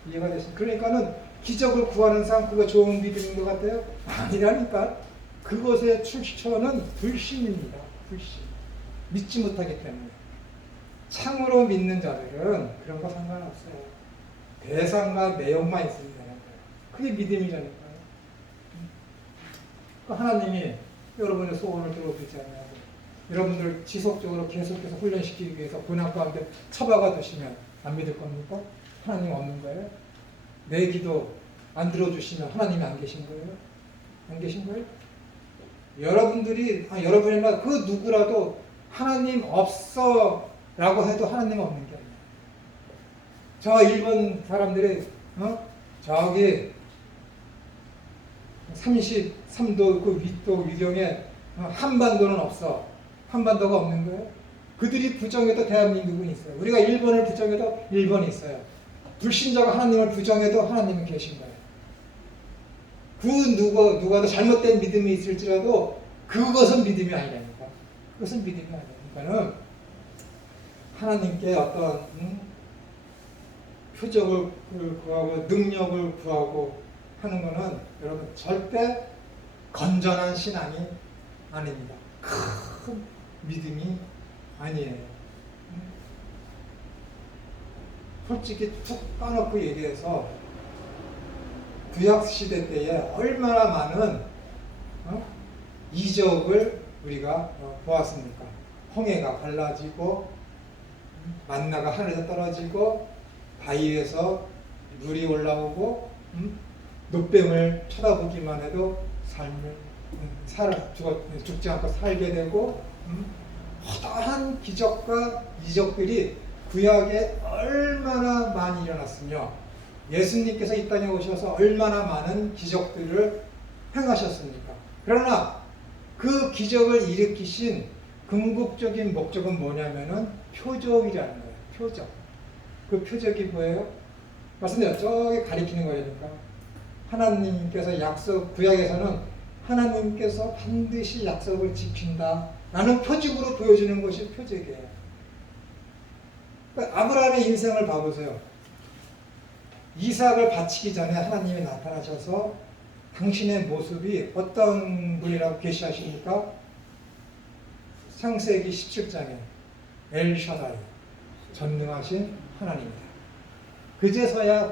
이해가 되십니까? 그러니까는 기적을 구하는 사람 그거 좋은 믿음인 것 같아요? 아니라니까. 그것의 출처는 불신입니다. 불신. 믿지 못하기 때문에. 참으로 믿는 자들은 그런 거 상관없어요. 대상과 내용만 있으면 되는 거예요. 그게 믿음이라니까요. 하나님이 여러분의 소원을 들어주잖아요. 여러분들 지속적으로 계속해서 훈련시키기 위해서 고난 가운데 처박아 두시면 안 믿을 겁니까? 하나님 없는 거예요? 내 기도 안 들어주시면 하나님이 안 계신 거예요? 안 계신 거예요? 여러분이나 그 누구라도 하나님 없어 라고 해도 하나님 없는 게 아니에요. 저 일본 사람들이 저기 33도 그 윗도 위경에 한반도는 없어. 한반도가 없는 거예요. 그들이 부정해도 대한민국은 있어요. 우리가 일본을 부정해도 일본이 있어요. 불신자가 하나님을 부정해도 하나님은 계신 거예요. 그 누가도 잘못된 믿음이 있을지라도 그것은 믿음이 아니라니까. 그것은 믿음이 아니라니까는 하나님께 어떤 표적을 구하고 능력을 구하고 하는 것은 여러분 절대 건전한 신앙이 아닙니다. 큰 믿음이 아니에요. 솔직히 툭 까놓고 얘기해서 구약시대 때에 얼마나 많은 이적을 우리가 보았습니까? 홍해가 갈라지고 만나가 하늘에서 떨어지고 바위에서 물이 올라오고 노뱀을 쳐다보기만 해도 삶을 죽지 않고 살게 되고 허다한 기적과 이적들이 구약에 얼마나 많이 일어났으며 예수님께서 이 땅에 오셔서 얼마나 많은 기적들을 행하셨습니까? 그러나 그 기적을 일으키신 궁극적인 목적은 뭐냐면은 표적이라는 거예요. 표적. 그 표적이 뭐예요? 맞습니다. 저기 가리키는 거니까. 하나님께서 구약에서는 하나님께서 반드시 약속을 지킨다 라는 표적으로 보여주는 것이 표적이에요. 그러니까 아브라함의 인생을 봐보세요. 이삭을 바치기 전에 하나님이 나타나셔서 당신의 모습이 어떤 분이라고 계시하십니까? 창세기 17장에 엘샤다이, 전능하신 하나님이다. 그제서야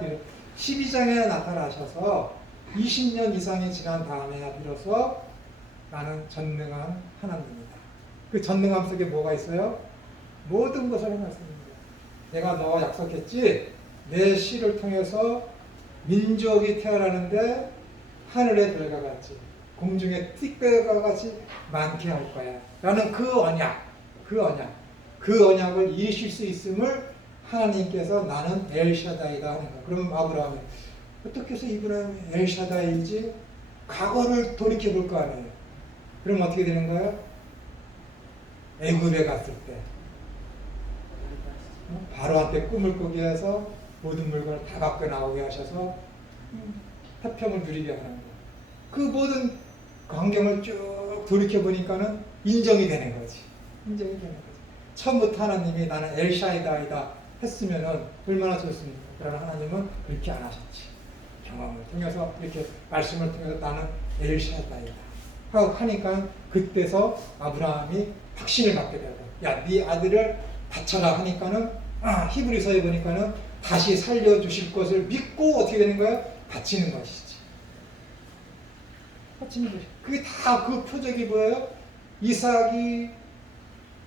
12장에 나타나셔서 20년 이상이 지난 다음에야 비로소 나는 전능한 하나님이다. 그 전능함 속에 뭐가 있어요? 모든 것을 행하십니다. 내가 너와 약속했지? 내 씨를 통해서 민족이 태어나는데 하늘의 별과 같이 공중의 띠끌과 같이 많게 할 거야 라는 그 언약을 이루실 수 있음을 하나님께서 나는 엘샤다이다 하는 거야. 그러면 아브라함이 어떻게 해서 이분은 엘샤다이지? 과거를 돌이켜 볼 거 아니에요. 그럼 어떻게 되는 거예요? 애굽에 갔을 때 바로한테 꿈을 꾸게 해서 모든 물건을 다 갖고 나오게 하셔서 태평을 누리게 하는 거예요. 그 모든 광경을 쭉 돌이켜보니까는 인정이 되는 거지. 인정이 되는 거지. 처음부터 하나님이 나는 엘샤다이다 했으면은 얼마나 좋습니까? 그러나 하나님은 그렇게 안 하셨지. 경험을 통해서 이렇게 말씀을 통해서 나는 엘샤다이다 하고 하니까 그때서 아브라함이 확신을 갖게 되고 야, 네 아들을 바쳐라 하니까는 히브리서에 보니까는 다시 살려주실 것을 믿고 어떻게 되는 거예요? 바치는 것이지. 바치는 것이. 그게 다 그 표적이 뭐예요? 이삭이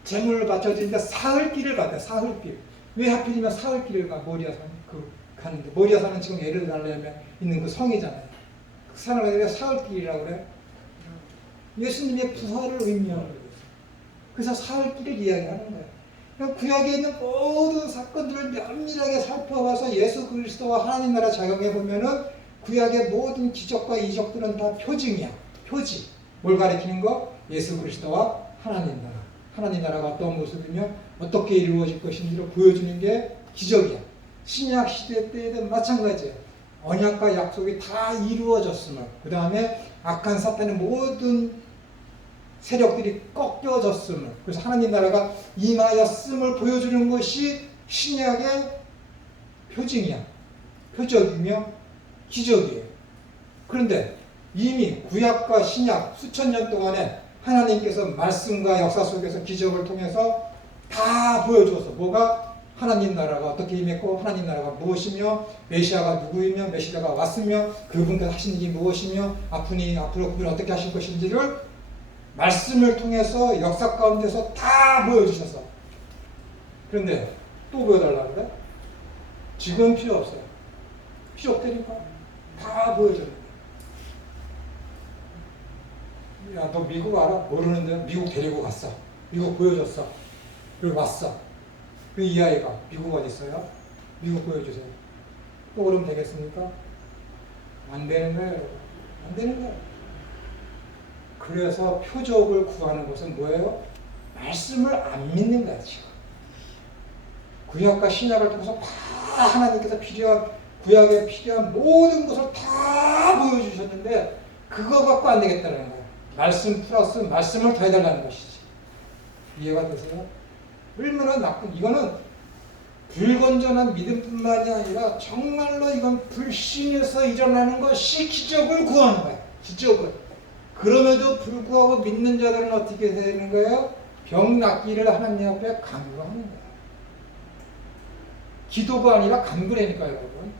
제물을 바쳐주는데 사흘길을 갔다. 사흘길. 왜 하필이면 사흘길을 가? 모리아산 가는데 모리아산은 지금 예루살렘에 있는 그 성이잖아요. 그 산을 왜 사흘길이라고 그래? 예수님의 부활을 의미하는 거예요. 그래서 사흘길을 이야기하는 거예요. 구약에 있는 모든 사건들을 면밀하게 살펴봐서 예수 그리스도와 하나님 나라 작용해 보면은 구약의 모든 기적과 이적들은 다 표징이야. 표지. 뭘 가리키는 거? 예수 그리스도와 하나님 나라. 하나님 나라가 어떤 모습이며 어떻게 이루어질 것인지를 보여주는 게 기적이야. 신약 시대 때에도 마찬가지예요. 언약과 약속이 다 이루어졌음을, 그 다음에 악한 사탄의 모든 세력들이 꺾여졌음을, 그래서 하나님 나라가 임하였음을 보여주는 것이 신약의 표징이야. 표적이며 기적이에요. 그런데 이미 구약과 신약 수천 년 동안에 하나님께서 말씀과 역사 속에서 기적을 통해서 다 보여줘서 뭐가 하나님 나라가 어떻게 임했고 하나님 나라가 무엇이며 메시아가 누구이며 메시아가 왔으며 그분께서 하신 일이 무엇이며 앞으로 그분이 어떻게 하실 것인지를 말씀을 통해서 역사 가운데서 다 보여주셔서 그런데 또 보여달라고 그래? 지금 필요 없어요. 필요 없다니까 다 보여줬는데 야, 너 미국 알아? 모르는데 미국 데리고 갔어. 미국 보여줬어. 그리고 왔어. 그 이 아이가 미국 어디 있어요? 미국 보여주세요. 또 그러면 되겠습니까? 안 되는 거예요, 여러분. 안 되는 거예요. 그래서 표적을 구하는 것은 뭐예요? 말씀을 안 믿는 거야, 지금. 구약과 신약을 통해서 다 하나님께서 구약에 필요한 모든 것을 다 보여주셨는데 그거 갖고 안 되겠다는 거예요. 말씀 플러스 말씀을 더 해달라는 것이지. 이해가 되세요? 얼마나 나쁜, 이거는 불건전한 믿음뿐만이 아니라 정말로 이건 불신에서 일어나는 것이 기적을 구하는 거야. 기적을. 그럼에도 불구하고 믿는 자들은 어떻게 되는 거예요? 병 낫기를 하나님 앞에 간구하는 거야. 기도가 아니라 간구라니까요, 여러분.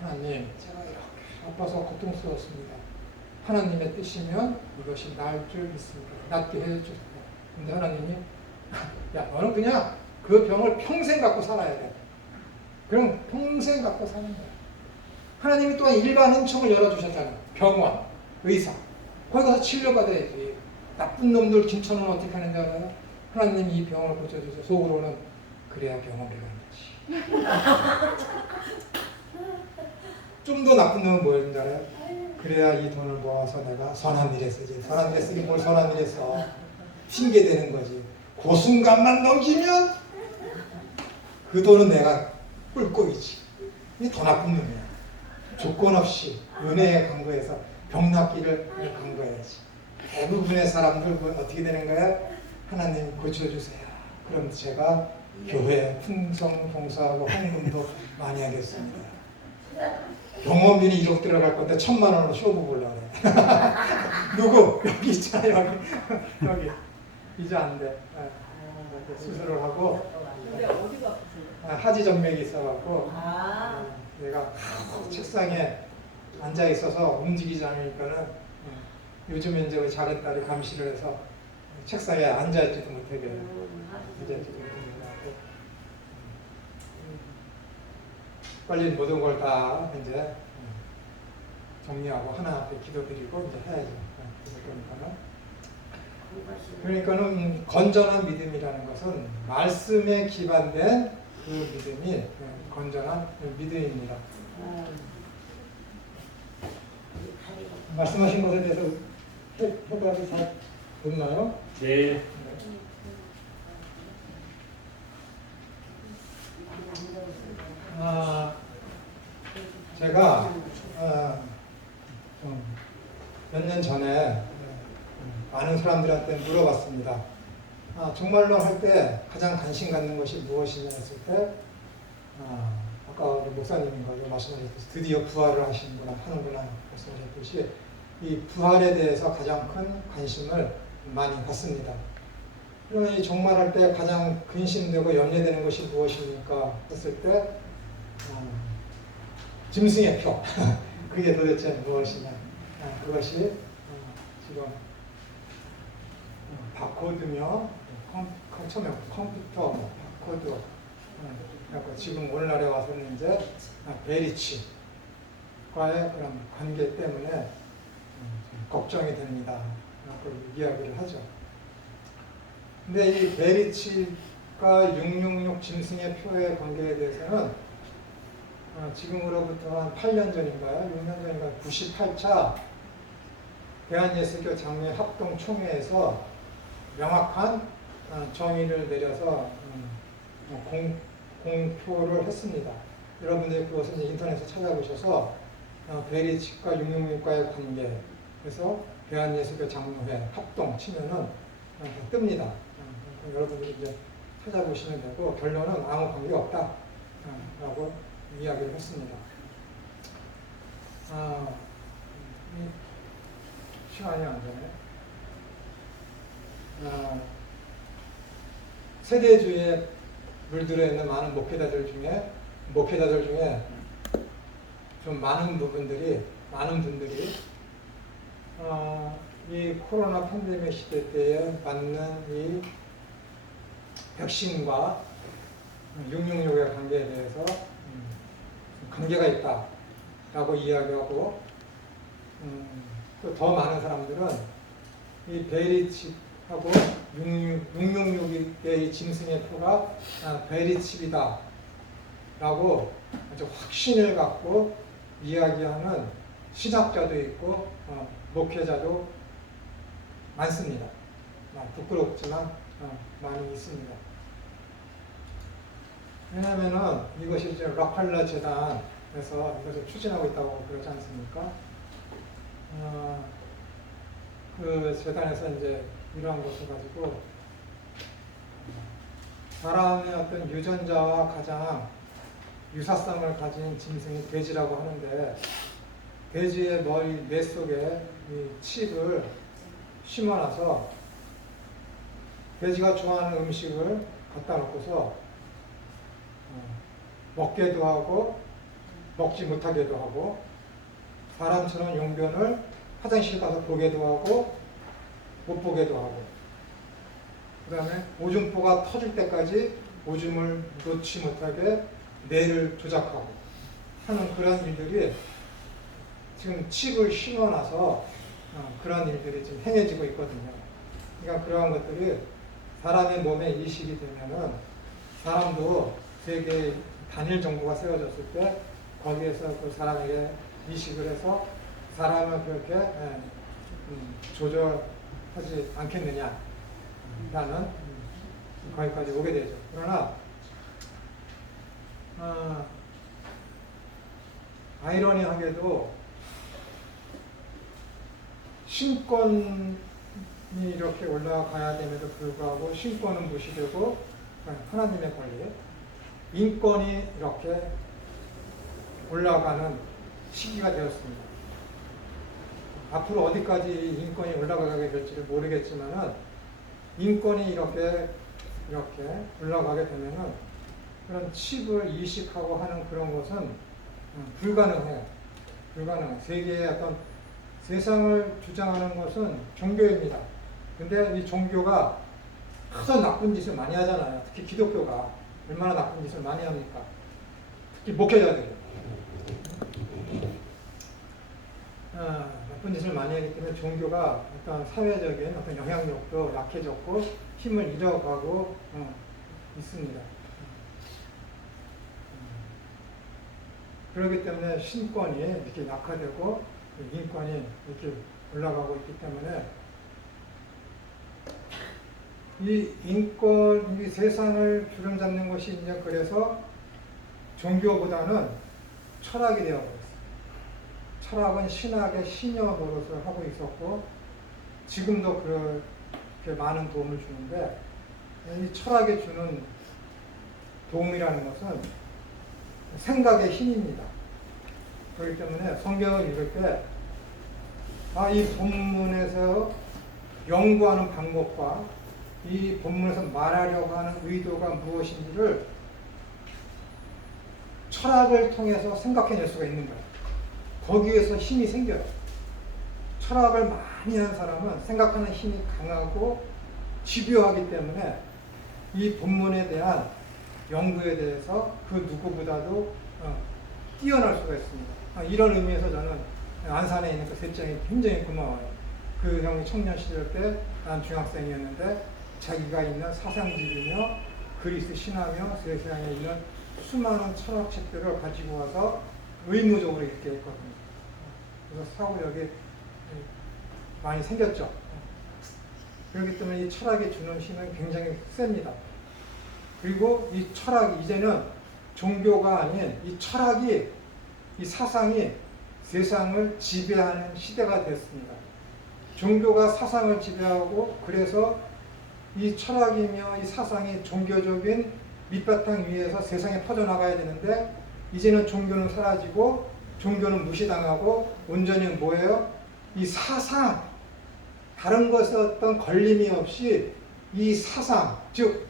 하나님, 제가 이렇게 아파서 고통스러웠습니다. 하나님의 뜻이면 이것이 나을 줄 믿습니다. 낫게 해주세요. 근데 하나님이 야, 너는 그냥 그 병을 평생 갖고 살아야 돼. 그럼 평생 갖고 사는 거야. 하나님이 또한 일반 은총을 열어주셨잖아요. 병원, 의사. 거기 가서 치료받아야지. 나쁜 놈들 김천은 어떻게 하는지 알아요? 하나님이 이 병을 고쳐주세요. 속으로는 그래야 병원에 가는 거지. 좀 더 나쁜 놈은 뭐였는지 알아요? 그래야 이 돈을 모아서 내가 선한 일에 쓰지. 선한 일에 쓰기 뭘 선한 일에 써. 핑계대는 거지. 그 순간만 넘기면 그 돈은 내가 꿀꺽이지. 이게 더 나쁜 놈이야. 조건 없이 은혜에 간구해서 병 낫기를 간구해야지. 대부분의 사람들 어떻게 되는 거야? 하나님 고쳐주세요. 그럼 제가 교회 풍성 봉사하고 헌금도 많이 하겠습니다. 병원비는 1억 들어갈 건데 1,000만 원으로 쇼부 보려고 그래. 누구? 여기 있잖아요. 여기. 이제 안 돼. 수술을 하고 근데 어디가 아프세요? 하지 정맥이 있어갖고 아. 내가 책상에 앉아 있어서 움직이지 않으니까는 요즘 이제 우리 작은 딸이 감시를 해서 책상에 앉아있지도 못하게 앉아있지도 못하게 빨리 모든 걸 다 이제 정리하고 하나 앞에 기도드리고 이제 해야죠. 그러니까는 건전한 믿음이라는 것은 말씀에 기반된 그 믿음이 건전한 믿음입니다. 말씀하신 것에 대해서 해답이 잘 됐나요? 네. 제가 몇 년 전에 많은 사람들한테 물어봤습니다. 정말로 할 때 가장 관심 갖는 것이 무엇이냐 했을 때 아까 우리 목사님인가요? 말씀하셨듯이 드디어 부활을 하는구나 말씀하셨듯이 이 부활에 대해서 가장 큰 관심을 많이 갖습니다. 그러면 이 종말할 때 가장 근심되고 염려되는 것이 무엇입니까? 했을 때 짐승의 표. 그게 도대체 무엇이냐? 그것이 지금 바코드며 처음에 컴퓨터, 바코드 지금 오늘날에 와서는 이제 베리치과의 그런 관계 때문에 걱정이 됩니다. 라고 이야기를 하죠. 근데 이 베리치과 666 짐승의 표의 관계에 대해서는 지금으로부터 한 8년 전인가요? 6년 전인가요? 98차 대한예수교 장로회 합동총회에서 명확한 정의를 내려서 공표를 했습니다. 여러분들이 그것을 인터넷에 찾아보셔서 베리치과 666과의 관계, 그래서 대한예수교 장로회 합동 치면은 뜹니다. 여러분들이 이제 찾아보시면 되고 결론은 아무 관계가 없다 라고 이야기를 했습니다. 시간이 안 되네. 세대주의에 물들어 있는 많은 목회자들 중에 좀 많은 분들이 이 코로나 팬데믹 시대 때에 맞는 이 백신과 666의 관계에 대해서 관계가 있다라고 이야기하고 또 더 많은 사람들은 이 베리칩하고 666의 짐승의 표가 베리칩이다 라고 아주 확신을 갖고 이야기하는 신학자도 있고 목회자도 많습니다. 부끄럽지만 많이 있습니다. 왜냐하면은 이것이 이제 락팔라 재단에서 이것을 추진하고 있다고 그러지 않습니까? 그 재단에서 이제 이러한 것을 가지고 사람의 어떤 유전자와 가장 유사성을 가진 짐승이 돼지라고 하는데 돼지의 머리 뇌 속에 이 칩을 심어놔서 돼지가 좋아하는 음식을 갖다 놓고서 먹게도 하고 먹지 못하게도 하고 사람처럼 용변을 화장실 가서 보게도 하고 못 보게도 하고 그 다음에 오줌포가 터질 때까지 오줌을 놓지 못하게 뇌를 조작하고 하는 그런 일들이 지금 칩을 심어놔서 그런 일들이 지금 행해지고 있거든요. 그러니까 그러한 것들이 사람의 몸에 이식이 되면은 사람도 세계의 단일 정부가 세워졌을 때 거기에서 그 사람에게 이식을 해서 사람을 그렇게 조절하지 않겠느냐 라는 거기까지 오게 되죠. 그러나 아이러니하게도 신권이 이렇게 올라가야 됨에도 불구하고 신권은 무시되고 하나님의 권리, 인권이 이렇게 올라가는 시기가 되었습니다. 앞으로 어디까지 인권이 올라가게 될지를 모르겠지만은 인권이 이렇게 올라가게 되면은 그런 칩을 이식하고 하는 그런 것은 불가능해요. 불가능해요. 세계의 어떤 세상을 주장하는 것은 종교입니다. 근데 이 종교가 하도 나쁜 짓을 많이 하잖아요. 특히 기독교가 얼마나 나쁜 짓을 많이 합니까? 특히 목회자들이. 나쁜 짓을 많이 하기 때문에 종교가 어떤 사회적인 어떤 영향력도 약해졌고 힘을 잃어가고 있습니다. 그렇기 때문에 신권이 이렇게 약화되고 인권이 이렇게 올라가고 있기 때문에 이 인권, 이 세상을 주름 잡는 것이 이제 그래서 종교보다는 철학이 되어버렸어요. 철학은 신학의 신여 노릇을 하고 있었고 지금도 그렇게 많은 도움을 주는데 이 철학이 주는 도움이라는 것은 생각의 힘입니다. 그렇기 때문에 성경을 읽을 때 이 본문에서 연구하는 방법과 이 본문에서 말하려고 하는 의도가 무엇인지를 철학을 통해서 생각해낼 수가 있는 거예요. 거기에서 힘이 생겨요. 철학을 많이 한 사람은 생각하는 힘이 강하고 집요하기 때문에 이 본문에 대한 연구에 대해서 그 누구보다도 뛰어날 수가 있습니다. 이런 의미에서 저는 안산에 있는 그 셋째이 굉장히 고마워요. 그 형이 청년 시절 때 난 중학생이었는데 자기가 있는 사상집이며 그리스 신화며 세상에 있는 수많은 철학책들을 가지고 와서 의무적으로 읽게 했거든요. 그래서 사고력이 많이 생겼죠. 그렇기 때문에 이 철학이 주는 힘은 굉장히 셉니다. 그리고 이 철학이 이제는 종교가 아닌 이 철학이, 이 사상이 세상을 지배하는 시대가 됐습니다. 종교가 사상을 지배하고 그래서 이 철학이며 이 사상이 종교적인 밑바탕 위에서 세상에 퍼져나가야 되는데 이제는 종교는 사라지고 종교는 무시당하고 온전히 뭐예요? 이 사상, 다른 것에 어떤 걸림이 없이 이 사상, 즉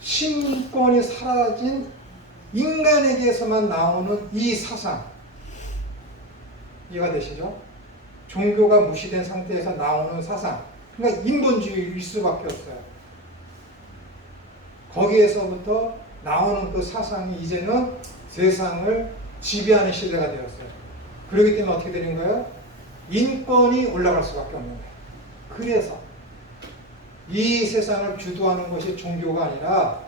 신권이 사라진 인간에게서만 나오는 이 사상, 이해가 되시죠? 종교가 무시된 상태에서 나오는 사상, 그러니까 인본주의일 수밖에 없어요. 거기에서부터 나오는 그 사상이 이제는 세상을 지배하는 시대가 되었어요. 그렇기 때문에 어떻게 되는 거예요? 인권이 올라갈 수밖에 없는 거예요. 그래서 이 세상을 주도하는 것이 종교가 아니라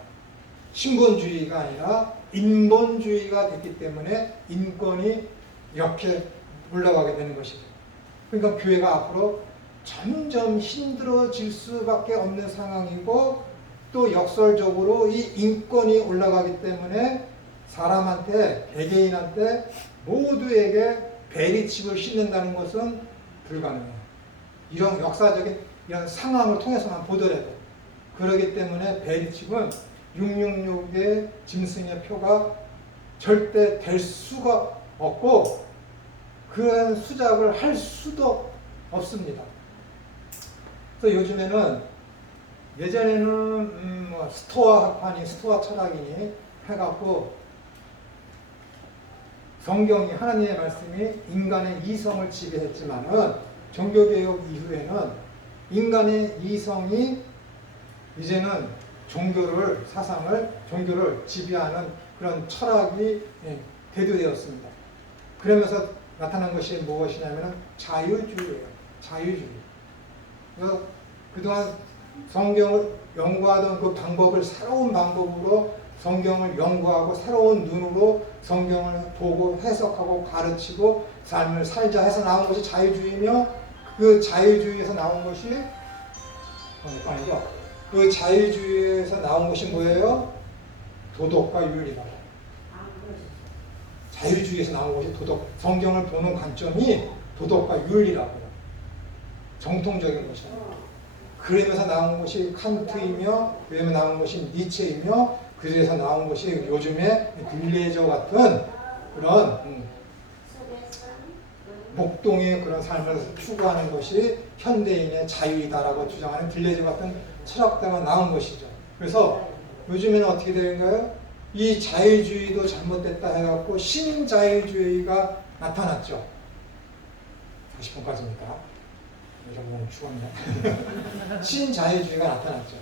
신본주의가 아니라 인본주의가 됐기 때문에 인권이 이렇게 올라가게 되는 것이죠. 그러니까 교회가 앞으로 점점 힘들어질 수밖에 없는 상황이고 또 역설적으로 이 인권이 올라가기 때문에 사람한테, 개개인한테 모두에게 베리칩을 싣는다는 것은 불가능해요. 이런 역사적인 이런 상황을 통해서만 보더라도. 그렇기 때문에 베리칩은 666의 짐승의 표가 절대 될 수가 없고 그런 수작을 할 수도 없습니다. 그래서 요즘에는 예전에는 스토아 학파니 스토아 철학이니 해갖고 성경이 하나님의 말씀이 인간의 이성을 지배했지만은 종교개혁 이후에는 인간의 이성이 이제는 종교를 지배하는 그런 철학이 대두되었습니다. 그러면서 나타난 것이 무엇이냐면 자유주의예요. 자유주의. 그동안 성경을 연구하던 그 방법을 새로운 방법으로 성경을 연구하고 새로운 눈으로 성경을 보고 해석하고 가르치고 삶을 살자 해서 나온 것이 자유주의며 그 자유주의에서 나온 것이 아니죠. 그 자유주의에서 나온 것이 뭐예요? 도덕과 윤리다. 자유주의에서 나온 것이 도덕, 성경을 보는 관점이 도덕과 윤리라고요. 정통적인 것이에요. 그러면서 나온 것이 칸트이며, 그러면서 나온 것이 니체이며, 그래서 나온 것이 요즘에 딜레저 같은 그런 목동의 그런 삶을 추구하는 것이 현대인의 자유이다라고 주장하는 딜레저 같은 철학자가 나온 것이죠. 그래서 요즘에는 어떻게 되는가요? 이 자유주의도 잘못됐다 해갖고 신자유주의가 나타났죠. 40분까지입니까? 요즘 너무 추웠네. 신자유주의가 나타났죠.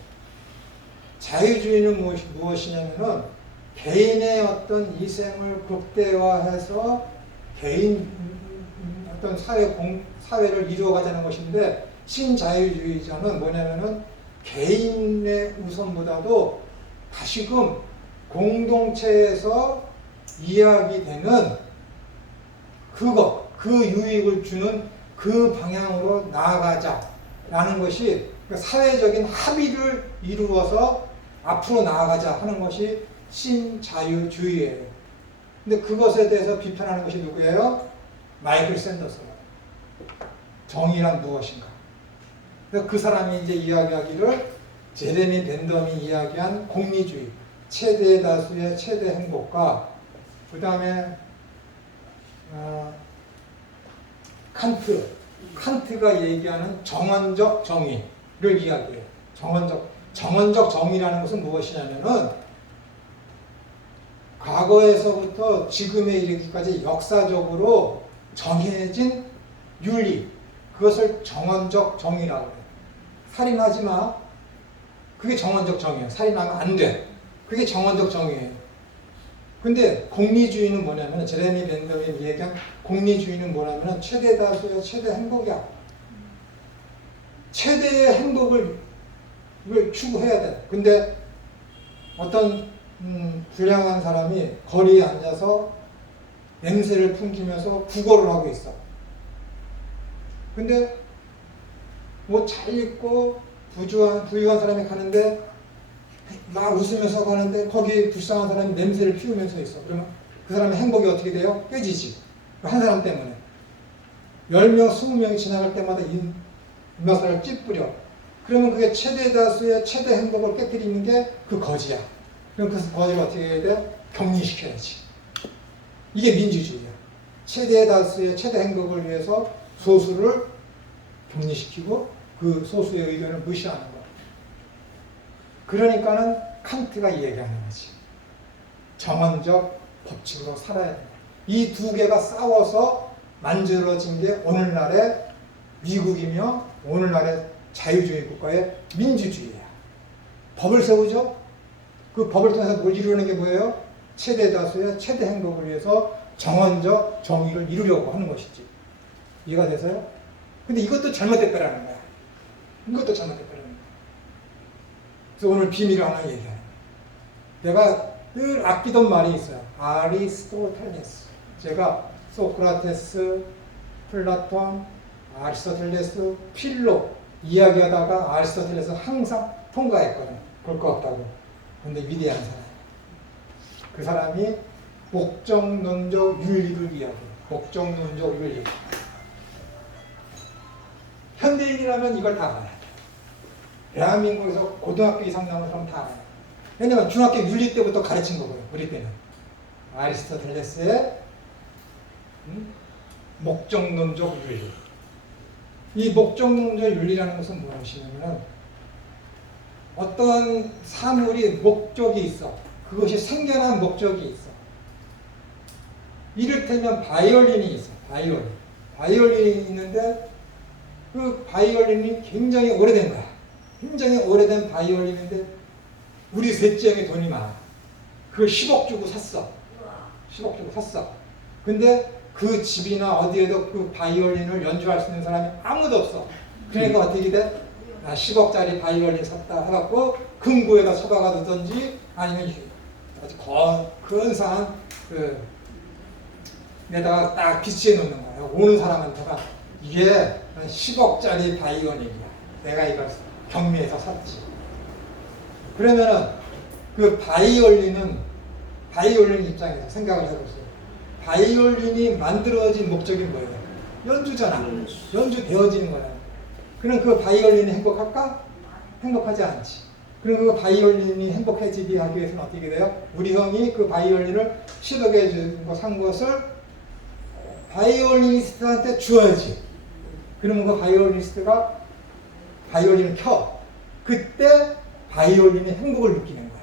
자유주의는 무엇이냐면은 개인의 어떤 이생을 극대화해서 개인 어떤 사회를 이루어가자는 것인데 신자유주의자는 뭐냐면은 개인의 우선보다도 다시금 공동체에서 이야기되는 그것, 그 유익을 주는 그 방향으로 나아가자라는 것이 사회적인 합의를 이루어서 앞으로 나아가자 하는 것이 신자유주의예요. 근데 그것에 대해서 비판하는 것이 누구예요? 마이클 샌더스예요. 정의란 무엇인가? 그 사람이 이제 이야기하기를 제레미 벤덤이 이야기한 공리주의, 최대 다수의 최대 행복과 그 다음에 칸트가 얘기하는 정원적 정의를 이야기해요. 정원적 정의라는 것은 무엇이냐면은 과거에서부터 지금에 이르기까지 역사적으로 정해진 윤리, 그것을 정원적 정의라고 해요. 살인하지 마. 그게 정원적 정의예요. 살인하면 안 돼. 그게 정원적 정의예요. 근데 공리주의는 뭐냐면, 제레미 벤덤이 얘기한 공리주의는 뭐냐면 최대 다수의 최대 행복이야. 최대의 행복을 추구해야 돼. 근데 어떤 불량한 사람이 거리에 앉아서 냄새를 풍기면서 구걸을 하고 있어. 근데 뭐 잘 입고 부유한 사람이 가는데 막 웃으면서 가는데 거기 불쌍한 사람이 냄새를 피우면서 있어. 그러면 그 사람의 행복이 어떻게 돼요? 깨지지. 한 사람 때문에. 10명, 20명이 지나갈 때마다 이 묘사를 찌뿌려. 그러면 그게 최대 다수의 최대 행복을 깨뜨리는 게 그 거지야. 그럼 그 거지를 어떻게 해야 돼? 격리시켜야지. 이게 민주주의야. 최대 다수의 최대 행복을 위해서 소수를 격리시키고 그 소수의 의견을 무시하는 거야. 그러니까는 칸트가 얘기하는 거지. 정원적 법칙으로 살아야 된다. 이 두 개가 싸워서 만들어진 게 오늘날의 미국이며 오늘날의 자유주의 국가의 민주주의야. 법을 세우죠. 그 법을 통해서 뭘 이루는 게 뭐예요? 최대 다수의 최대 행복을 위해서 정원적 정의를 이루려고 하는 것이지. 이해가 되세요? 근데 이것도 잘못됐다라는 거야. 이것도 잘못됐다라는 거야. 그래서 오늘 비밀을 하나 얘기해요. 내가 늘 아끼던 말이 있어요. 아리스토텔레스. 제가 소크라테스, 플라톤, 아리스토텔레스, 필로 이야기하다가 아리스토텔레스 항상 통과했거든. 볼 것 같다고. 근데 위대한 사람. 그 사람이 목적론적 윤리를 이야기해요. 목적론적 윤리. 현대인이라면 이걸 다 알아야 돼. 대한민국에서 고등학교 이상 나온 사람 다 알아요. 왜냐면 중학교 윤리 때부터 가르친 거고요. 우리 때는. 아리스토텔레스의 목적론적 윤리. 이 목적론적 윤리라는 것은 무엇이냐면 어떤 사물이 목적이 있어. 그것이 생겨난 목적이 있어. 이를테면 바이올린이 있어. 바이올린이 있는데 그 바이올린이 굉장히 오래된 거야. 굉장히 오래된 바이올린인데 우리 셋째 형이 돈이 많아. 그걸 10억 주고 샀어. 10억 주고 샀어. 근데 그 집이나 어디에도 그 바이올린을 연주할 수 있는 사람이 아무도 없어. 그러니까 어떻게 돼? 10억짜리 바이올린 샀다 해갖고 금고에다 처박아 두든지 아니면 아주 근사한 그 내다가 딱 비치해 놓는 거예요. 오는 사람한테가 이게 10억짜리 바이올린이야. 내가 이걸 경매에서 샀지. 그러면은 그 바이올린 입장에서 생각을 해보세요. 바이올린이 만들어진 목적이 뭐예요? 연주잖아. 연주되어지는 거야. 그럼 그 바이올린이 행복할까? 행복하지 않지. 그럼 그 바이올린이 행복해지게 하기 위해서는 어떻게 돼요? 우리 형이 그 바이올린을 10억에 준 거 산 것을 바이올리니스트한테 주어야지. 그러면 그 바이올리니스트가 바이올린을 켜. 그때 바이올린이 행복을 느끼는 거야.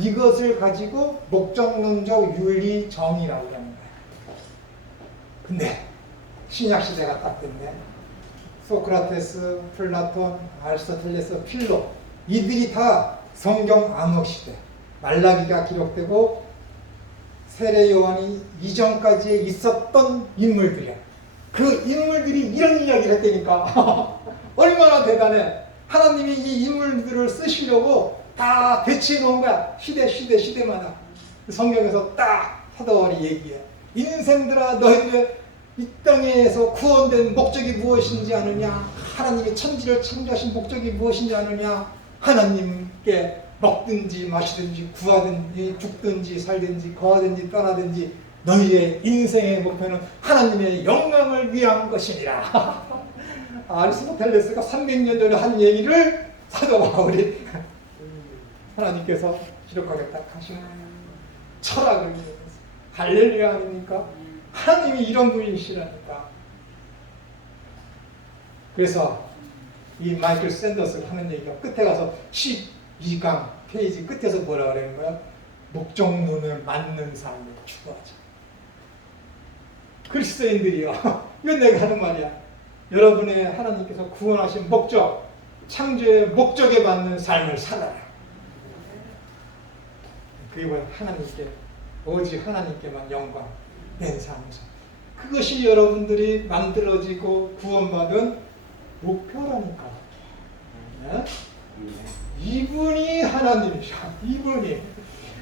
이것을 가지고 목적론적 윤리 정의라고 하는 거야. 근데 신약 시대가 딱 됐네. 소크라테스, 플라톤, 아리스토텔레스, 필로 이들이 다 성경 암흑 시대 말라기가 기록되고 세례 요한이 이전까지에 있었던 인물들이야. 그 인물들이 이런 이야기를 했다니까. 얼마나 대단해. 하나님이 이 인물들을 쓰시려고 다 배치해 놓은 거야. 시대마다. 성경에서 딱 사도바울이 얘기해. 인생들아 너희들의 이 땅에서 구원된 목적이 무엇인지 아느냐? 하나님이 천지를 창조하신 목적이 무엇인지 아느냐? 하나님께 먹든지 마시든지 구하든지 죽든지 살든지 거하든지 떠나든지 너희의 인생의 목표는 하나님의 영광을 위한 것이니라. 아리스토텔레스가 300년 전에 한 얘기를 사도 바울이 하나님께서 기록하겠다 하시는 철학을 위해서. 할렐루야 아닙니까? 하나님이 이런 분이시라니까. 그래서 이 마이클 샌더스가 하는 얘기가 끝에 가서 12강 페이지 끝에서 뭐라 그러는 거야? 목적론을 맞는 삶을 추구하자. 그리스도인들이요. 이건 내가 하는 말이야. 여러분의 하나님께서 구원하신 목적, 창조의 목적에 맞는 삶을 살아라. 그리고 하나님께, 오직 하나님께만 영광 된 삶에서. 그것이 여러분들이 만들어지고 구원받은 목표라니까. 네? 이분이 하나님이셔. 이분이.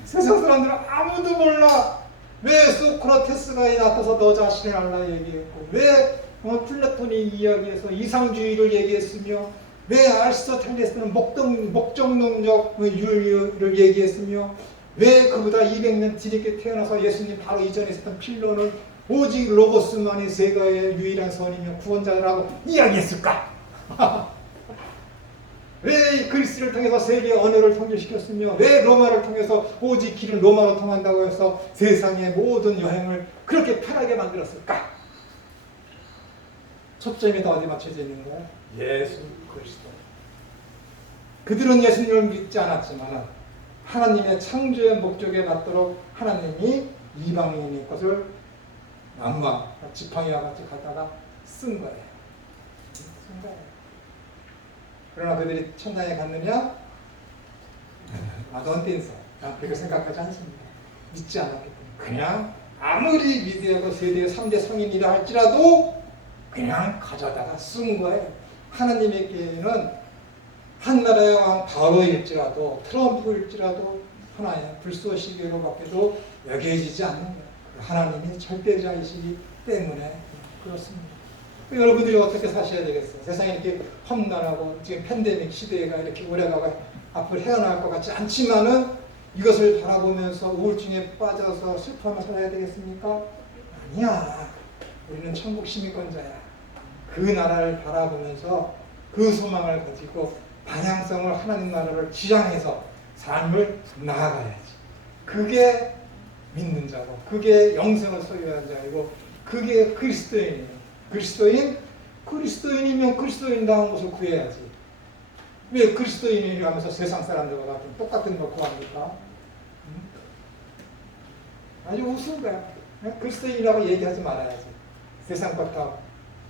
세상 사람들은 아무도 몰라. 왜 소크라테스가 나타서 너 자신을 알라 얘기했고, 왜 플라톤이 이야기해서 이상주의를 얘기했으며, 왜 아리스토텔레스는 목적론적 윤리를 얘기했으며, 왜 그보다 200년 뒤늦게 태어나서 예수님 바로 이전에 있었던 필론을 오직 로고스만이 세가의 유일한 선이며 구원자라고 이야기했을까? 왜 그리스를 통해서 세계의 언어를 통일시켰으며 왜 로마를 통해서 오직 길은 로마로 통한다고 해서 세상의 모든 여행을 그렇게 편하게 만들었을까? 초점이 다 어디 맞춰져 있는 거야? 예수 그리스도. 그들은 예수님을 믿지 않았지만 하나님의 창조의 목적에 맞도록 하나님이 이방인의 것을 나무와 지팡이와 같이 갖다가 쓴 거예요. 쓴 거예요. 그러나 그들이 천당에 갔느냐? don't think so. 난 그렇게 생각하지 않습니다. 믿지 않았기 때문에. 그냥 아무리 위대하고 세대 3대 성인이라 할지라도 그냥 가져다가 쓴 거예요. 하나님에게는 한 나라의 왕 바로일지라도 트럼프일지라도 하나의 불쏘시개로밖에도 여겨지지 않는 거예요. 하나님이 절대자이시기 때문에 그렇습니다. 여러분들이 어떻게 사셔야 되겠어요? 세상에 이렇게 험난하고 지금 팬데믹 시대가 이렇게 오래가고 앞으로 헤어나올 것 같지 않지만은 이것을 바라보면서 우울증에 빠져서 슬퍼하며 살아야 되겠습니까? 아니야. 우리는 천국 시민권자야. 그 나라를 바라보면서 그 소망을 가지고 방향성을 하나님 나라를 지향해서 삶을 나아가야지. 그게 믿는 자고 그게 영생을 소유한 자이고 그게 그리스도인이에요. 그리스도인이면 그리스도인다운 것을 구해야지. 왜 그리스도인이라면서 세상 사람들과 같은 똑같은 걸 구합니까? 아주 우스운 거야. 그리스도인이라고 얘기하지 말아야지. 세상 것과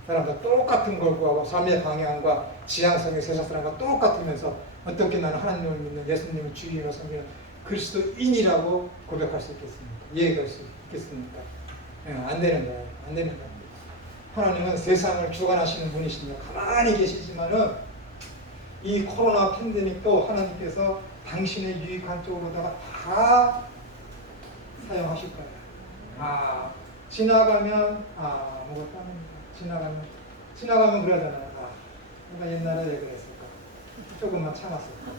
사람들 똑같은 걸 구하고 삶의 방향과 지향성이 세상 사람과 똑같으면서 어떻게 나는 하나님을 믿는 예수님을 주인으로 섬기는 그리스도인이라고 고백할 수 있겠습니까? 얘기할 수 있겠습니까? 안 되는 거예요. 안 되는 겁니다. 하나님은 세상을 주관하시는 분이시니까 가만히 계시지만은 이 코로나 팬데믹도 하나님께서 당신의 유익한 쪽으로다가 다 사용하실 거예요. 지나가면 아무것도 아닙니다. 지나가면 그러잖아요. 내가 옛날에 왜 그랬을까? 조금만 참았을까?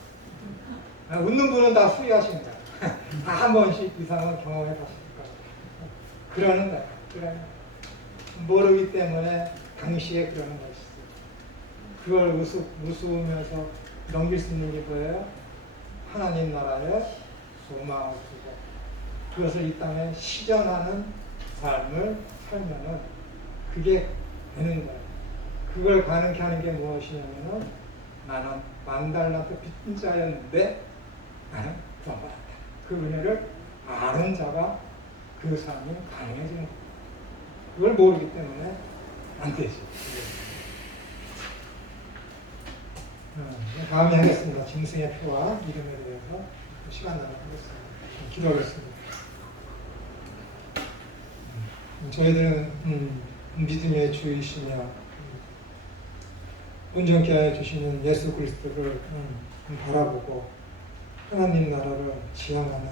웃는 분은 다 수위하시는 거예요. 다 한 번씩 이상은 경험해 봤을 거예요. 그러는 거예요. 모르기 때문에 당시에 그러는 것이죠. 그걸 우스우면서 넘길 수 있는 게 뭐예요? 하나님 나라의 소망을 두고 그것을 이 땅에 실현하는 삶을 살면은 그게 되는 거예요. 그걸 가능케 하는 게 무엇이냐면은 나는 10,000달란트 빚진 자였는데 나는 구원받았다. 그 은혜를 아는 자가 그 삶이 가능해지는 거예요. 그걸 모르기 때문에 안 되지. 다음에 하겠습니다. 짐승의 표와 이름에 대해서 시간 나눠보겠습니다. 기도하겠습니다. 저희들은 믿음의 주이시며 온전케 하여 주시는 예수 그리스도를 바라보고 하나님 나라를 지향하는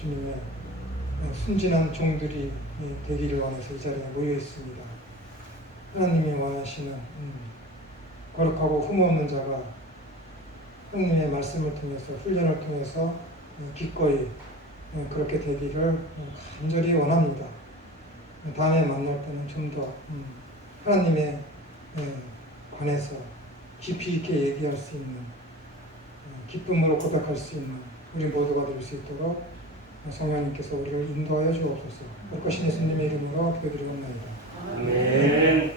주님의 순진한 종들이 되기를 원해서 이 자리에 모여 있습니다. 하나님이 원하시는 거룩하고 흠없는 자가 하나님의 말씀을 통해서 훈련을 통해서 기꺼이 그렇게 되기를 간절히 원합니다. 다음에 만날 때는 좀 더 하나님에 관해서 깊이 있게 얘기할 수 있는 기쁨으로 고백할 수 있는 우리 모두가 될 수 있도록 성령님께서 우리를 인도하여 주옵소서. 거룩하신 예수님의 이름으로 기도드리옵나이다. 아멘.